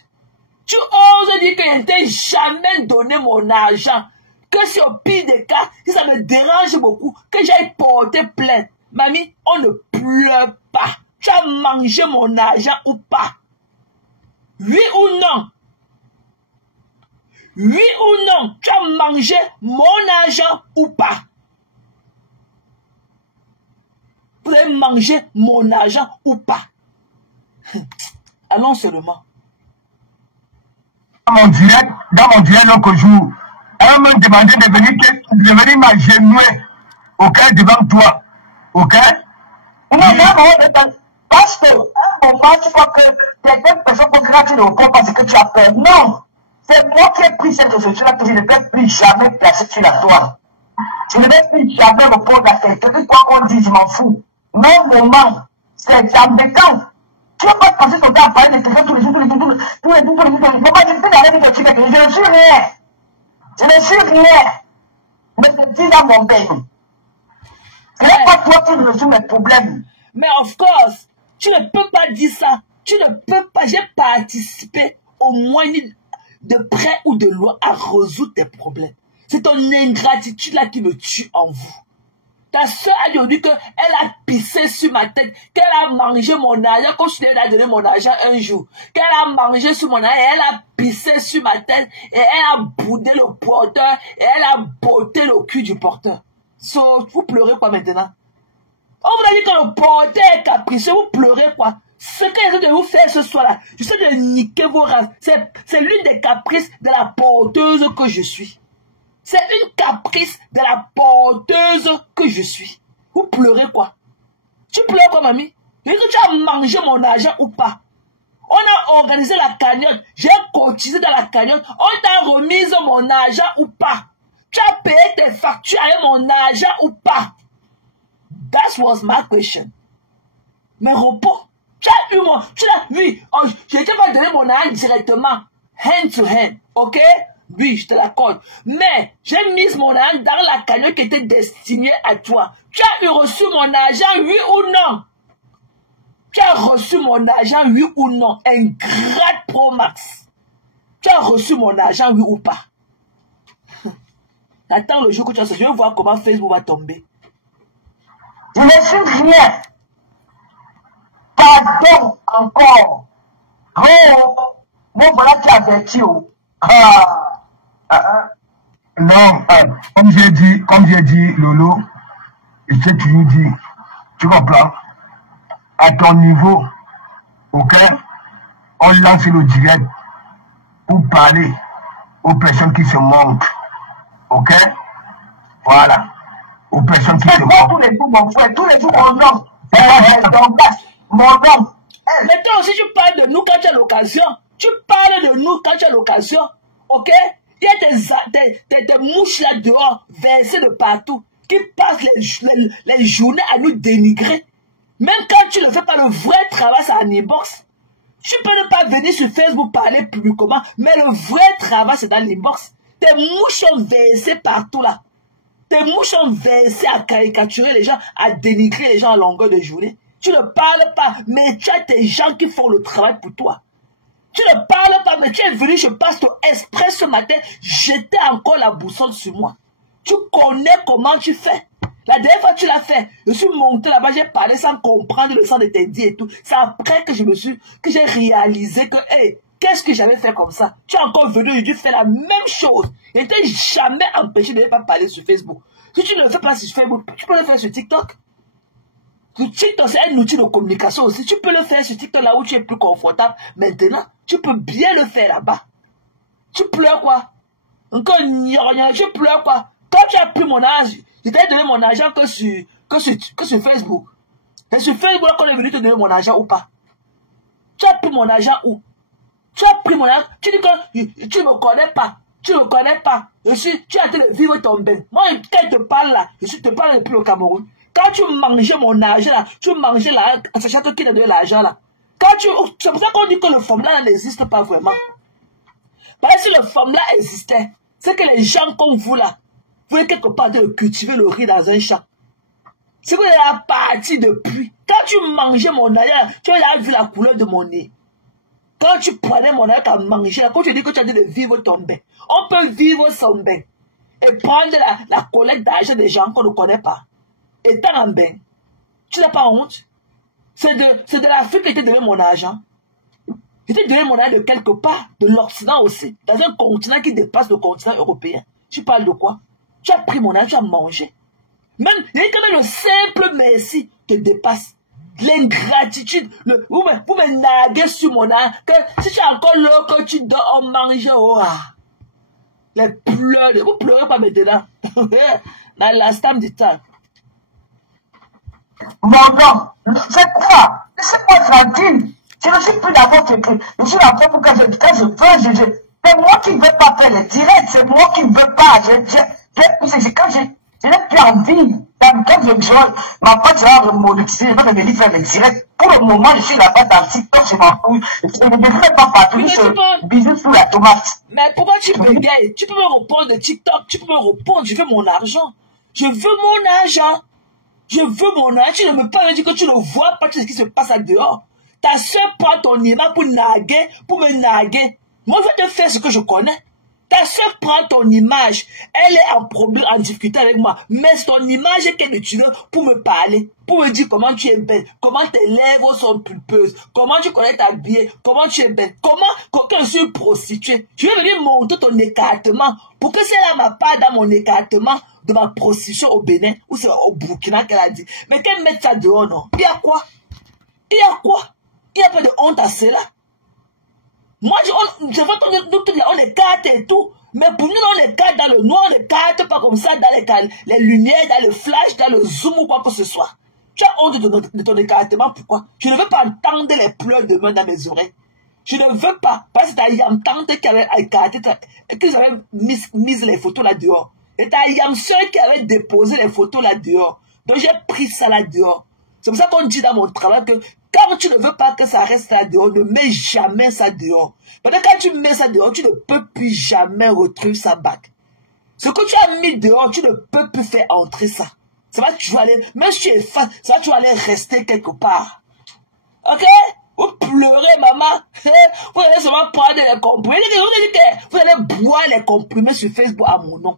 Tu oses dire que je ne t'ai jamais donné mon argent. Que c'est au pire des cas, si ça me dérange beaucoup, que j'aille porter plainte. Mamie, on ne pleure pas. Tu as mangé mon argent ou pas? Oui ou non? Oui ou non? Tu as mangé mon argent ou pas? Vous avez mangé mon argent ou pas? Allons seulement. Dans mon direct l'autre jour, elle m'a demandé de venir m'agenouiller, ok, devant toi. Ok? Non, parce que, à un moment, tu vois que certaines personnes vont craquer le corps parce que tu as peur. Non! C'est moi qui ai pris cette résolution-là que je ne vais plus jamais placer sur la toile. Je ne vais plus jamais me poser à quelqu'un. Quoi qu'on dise, je m'en fous. Non, moment, c'est embêtant. Tu ne vas pas passer ton temps à parler de quelqu'un tous les jours. Moi, je fais la vie de tu je ne suis rien. Je ne suis rien. Mais c'est dit dans mon pays. Ce n'est pas toi qui résout mes problèmes. Mais of course, tu ne peux pas dire ça. Tu ne peux pas. J'ai participé au moins de près ou de loin à résoudre tes problèmes. C'est ton ingratitude là qui me tue en vous. Ta soeur a dit qu'elle a pissé sur ma tête, qu'elle a mangé mon argent, quand je lui ai donné mon argent un jour, qu'elle a mangé sur mon argent, et elle a pissé sur ma tête, et elle a boudé le porteur, et elle a botté le cul du porteur. So, vous pleurez quoi maintenant? On vous a dit que le porteur est capricieux, vous pleurez quoi? Ce que j'essaie de vous faire ce soir-là, j'essaie de niquer vos races. C'est l'une des caprices de la porteuse que je suis. C'est une caprice de la porteuse que je suis. Vous pleurez quoi? Tu pleures quoi, mamie? Est-ce que tu as mangé mon argent ou pas? On a organisé la cagnotte. J'ai cotisé dans la cagnotte. On t'a remis mon argent ou pas? Tu as payé tes factures avec mon argent ou pas? That was my question. Mes repos. Tu as eu mon... Tu l'as vu. Oh, je ne t'ai pas donné mon argent directement. Hand to hand. Ok? Oui, je te l'accorde. Mais j'ai mis mon argent dans la cagnotte qui était destinée à toi. Tu as reçu mon argent, oui ou non? Tu as reçu mon argent, oui ou non? Un grade Pro Max. Tu as reçu mon argent, oui ou pas? Attends le jour que tu as reçu. Je vais voir comment Facebook va tomber. Je ne suis rien. Pardon encore. Oh, moi voilà qui averti. Non, comme j'ai dit, Lolo, et ce que tu nous dis, tu comprends? À ton niveau, ok, on lance le direct pour parler aux personnes qui se montrent, ok? Voilà, aux personnes qui se montrent. Tous les jours, mon frère, tous les jours, mon nom. Mon nom. Mais toi aussi, tu parles de nous quand tu as l'occasion. Tu parles de nous quand tu as l'occasion, ok? Il y a des mouches là dehors, versées de partout, qui passent les journées à nous dénigrer. Même quand tu ne fais pas le vrai travail, c'est en inbox. Tu peux ne pas venir sur Facebook parler publiquement, mais le vrai travail, c'est dans l'inbox. Tes mouches sont versées partout là. Tes mouches sont versées à caricaturer les gens, à dénigrer les gens à longueur de journée. Tu ne parles pas, mais tu as des gens qui font le travail pour toi. Tu ne parles pas, mais tu es venu, je passe ton exprès ce matin, jeter encore la boussole sur moi. Tu connais comment tu fais. La dernière fois tu l'as fait, je suis monté là-bas, j'ai parlé sans comprendre le sens de tes dits et tout. C'est après que j'ai réalisé que, hey, qu'est-ce que j'avais fait comme ça? Tu es encore venu et tu fais la même chose. Et tu n'es jamais empêché de ne pas parler sur Facebook. Si tu ne le fais pas sur Facebook, tu peux le faire sur TikTok. TikTok, c'est un outil de communication aussi. Tu peux le faire sur TikTok là où tu es plus confortable. Maintenant, tu peux bien le faire là-bas. Tu pleures quoi? Encore tu pleures quoi? Quand tu as pris mon âge, je t'ai donné mon argent que sur Facebook. Et sur Facebook, là, qu'on est venu te donner mon argent ou pas? Tu as pris mon argent où? Tu as pris mon argent. Tu dis que tu ne me connais pas. Tu ne me connais pas. Tu es en train de vivre ton bain. Moi, quand je te parle là, je te parle depuis au Cameroun. Quand tu mangeais mon argent là, tu mangeais là, en sachant qui t'a donné l'argent là. C'est pour ça qu'on dit que le forme-là n'existe pas vraiment. Parce que si le forme-là existait, c'est que les gens comme vous là, vous êtes quelque part de cultiver le riz dans un champ. C'est que la partie de pluie. Quand tu mangeais mon argent, tu as vu la couleur de mon nez. Quand tu prenais mon argent à manger, quand tu dis que tu as dit de vivre ton bain, on peut vivre son bain et prendre la collecte d'argent des gens qu'on ne connaît pas. Étant en bain, tu n'as pas honte? C'est de l'Afrique que tu donné mon argent. Je t'ai donné mon argent de quelque part, de l'Occident aussi, dans un continent qui dépasse le continent européen. Tu parles de quoi? Tu as pris mon argent, tu as mangé. Même le simple merci te dépasse. L'ingratitude, vous me naguez sur mon argent, que si tu as encore l'eau que tu dois en manger, oh, les pleurs, vous pleurez pas maintenant. Dans l'instant du temps. Non, c'est quoi? Laissez-moi tranquille. Je ne suis plus d'accord que je suis là pour quand je veux, c'est moi qui ne veux pas faire les directs, c'est moi qui ne veux pas. Je n'ai plus envie. Quand je ma pote va remonétiser, je vais venir faire les directs. Pour le moment, je suis là-bas dans le TikTok, je m'en fous. Je ne devrais pas partir ce bisous sous la tomate. Mais pourquoi tu bégayes? Tu peux me répondre de TikTok, tu peux me répondre, je veux mon argent. Je veux mon argent. Je veux mon argent. Tu ne me peux pas me dire que tu ne vois pas ce qui se passe à dehors. Ta soeur prend ton image pour me naguer. Moi, je vais te faire ce que je connais. Ta soeur prend ton image. Elle est en problème, en difficulté avec moi. Mais c'est ton image qu'elle utilise pour me parler. Pour me dire comment tu es belle. Comment tes lèvres sont pulpeuses. Comment tu connais t'habiller. Comment tu es belle. Quand je suis prostituée. Je vais venir montrer ton écartement. Pour que celle-là m'a pas dans mon écartement de ma prostitution au Bénin. Ou c'est au Burkina qu'elle a dit. Mais qu'elle mette ça dehors, non. Il y a quoi? Il y a quoi? Il n'y a pas de honte à cela. Moi, on écarte et tout. Mais pour nous, on écarte dans le noir, on écarte pas comme ça dans les lumières, dans le flash, dans le zoom ou quoi que ce soit. Tu as honte de ton écartement, pourquoi? Je ne veux pas entendre les pleurs de main dans mes oreilles. Je ne veux pas, parce que ta yam-tante qui avait écarté, qu'ils avaient mis les photos là dehors. Et ta yam-soeur qui avait déposé les photos là dehors. Donc j'ai pris ça là dehors. C'est pour ça qu'on dit dans mon travail que quand tu ne veux pas que ça reste là dehors, ne mets jamais ça dehors. Parce que quand tu mets ça dehors, tu ne peux plus jamais retrouver ça back. Ce que tu as mis dehors, tu ne peux plus faire entrer ça. Ça va, tu vas aller, même si tu es fan, ça va, tu vas aller rester quelque part. Ok? Vous pleurez, maman. Vous allez seulement prendre les comprimés. Vous allez boire les comprimés sur Facebook à mon nom.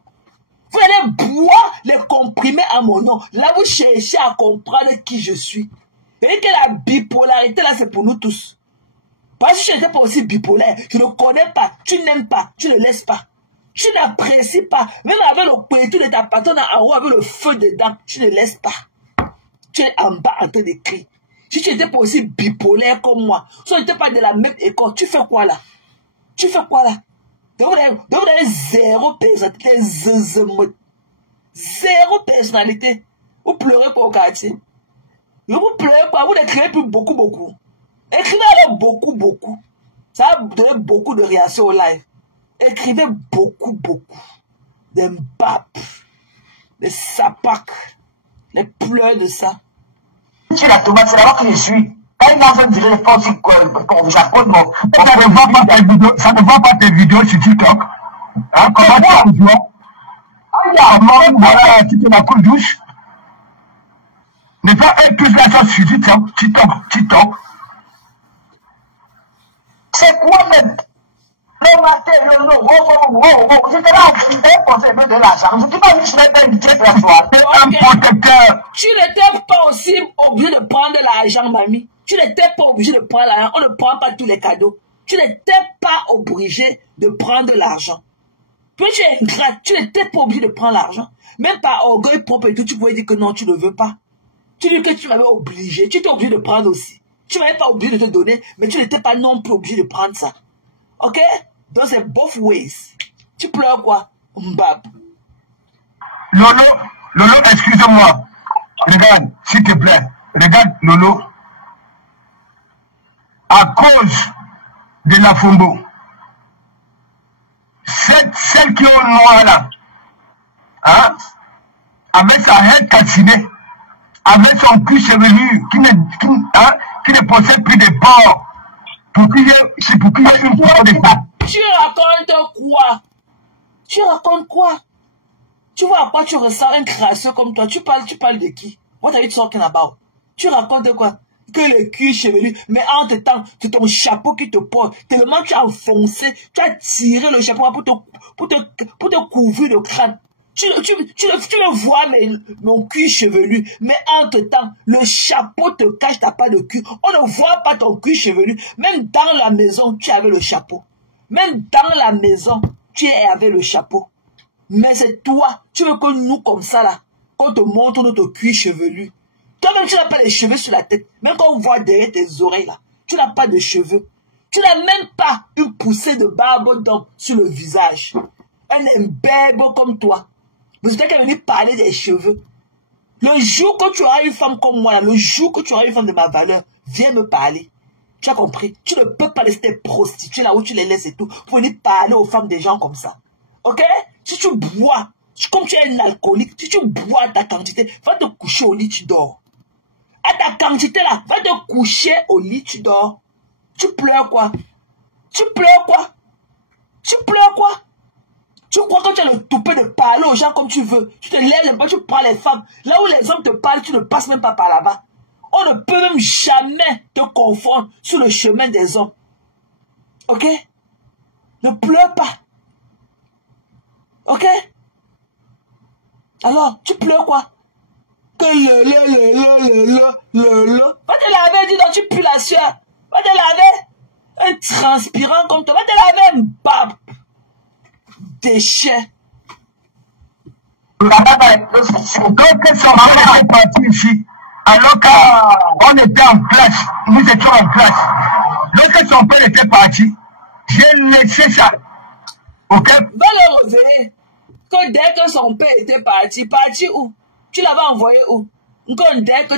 Vous allez boire les comprimés à mon nom. Là, vous cherchez à comprendre qui je suis. Vous voyez que la bipolarité, là, c'est pour nous tous. Parce que je n'étais pas aussi bipolaire. Je ne connais pas. Tu n'aimes pas. Tu ne laisses pas. Tu n'apprécies pas. Même avec le couverture de ta patronne en haut, avec le feu dedans, tu ne laisses pas. Tu es en bas en train d'écrire. Si tu n'étais pas aussi bipolaire comme moi, si tu n'étais pas de la même école, tu fais quoi là? Tu fais quoi là? Donc vous avez zéro personnalité. Zéro personnalité. Vous pleurez pour au quartier. Vous pleurez quoi? Vous n'écrivez plus beaucoup. Écrivez alors beaucoup. Ça va donner beaucoup de réactions au live. Écrivez beaucoup. Des mbap, des sapacs, les pleurs de ça. Tu la tomate, c'est là-bas que je suis. Quand il m'a fait dire les forces au Japon, non. Ça ne voit pas tes vidéos sur TikTok. Hein, comment tu as besoin? Voilà, tu te la coupe douche. Ne pas être plus la chose sur TikTok. C'est quoi même? Le matin, j'étais là, je conseil de l'argent. Je ne dis pas juste mettre un budget la soirée. Tu n'étais pas aussi obligé de prendre l'argent, mamie. Tu n'étais pas obligé de prendre l'argent. On ne prend pas tous les cadeaux. Tu n'étais pas obligé de prendre l'argent. Puis tu es ingrat. Tu n'étais pas obligé de prendre l'argent. Même par orgueil propre et tout, tu pouvais dire que non, tu ne veux pas. Tu dis que tu m'avais obligé. Tu étais obligé de prendre aussi. Tu ne m'avais pas obligé de te donner, mais tu n'étais pas non plus obligé de prendre ça. Ok? Donc c'est both ways. Tu pleures quoi? Mbab. Lolo, excuse-moi. Regarde, s'il te plaît. Regarde, Lolo. À cause de la Fumbo, celle qui est au noir là, hein, avec sa haine calcinée, avec son cul chevelu, qui ne possède plus de porc, pour qu'il y ait une porte de femmes. Tu racontes quoi? Tu racontes quoi? Tu vois à quoi tu ressens un crasseux comme toi? Tu parles de qui? What are you talking about? Tu racontes de quoi? Que le cul chevelu, mais entre temps, c'est ton chapeau qui te porte. Tellement tu as enfoncé, tu as tiré le chapeau pour te couvrir le crâne. Tu le vois, mais mon cul chevelu, mais entre temps, le chapeau te cache, t'as pas de cul. On ne voit pas ton cul chevelu. Même dans la maison, tu avais le chapeau. Même dans la maison, tu avais le chapeau. Mais c'est toi, tu veux que nous comme ça là, qu'on te montre notre cuir chevelu. Toi-même, tu n'as pas les cheveux sur la tête. Même quand on voit derrière tes oreilles là, tu n'as pas de cheveux. Tu n'as même pas une poussée de barbe d'homme sur le visage. Un imberbe comme toi. Mais c'est toi qui es venu parler des cheveux. Le jour que tu auras une femme comme moi, le jour que tu auras une femme de ma valeur, viens me parler. Tu as compris? Tu ne peux pas laisser prostituer là où tu les laisses et tout pour venir parler aux femmes des gens comme ça. Ok? Si tu bois, comme tu es un alcoolique, si tu bois à ta quantité, va te coucher au lit, tu dors. À ta quantité là, va te coucher au lit, tu dors. Tu pleures quoi? Tu pleures quoi? Tu pleures quoi? Tu crois que tu as le toupet de parler aux gens comme tu veux. Tu te lèves les bras, tu prends les femmes. Là où les hommes te parlent, tu ne passes même pas par là-bas. On ne peut même jamais te confondre sur le chemin des hommes. Ok? Ne pleure pas. Ok? Alors, tu pleures quoi? Que va te laver, dis donc, tu pues la sueur. Va te laver. Un transpirant comme toi. Va te laver, un bab. Déchet. Donc, son mari est parti ici. Alors qu'on était en classe, nous étions en classe. Lorsque son père était parti, j'ai laissé ça. Ok? Va le revenir. Que dès que son père était parti où? Tu l'avais envoyé où? Dès que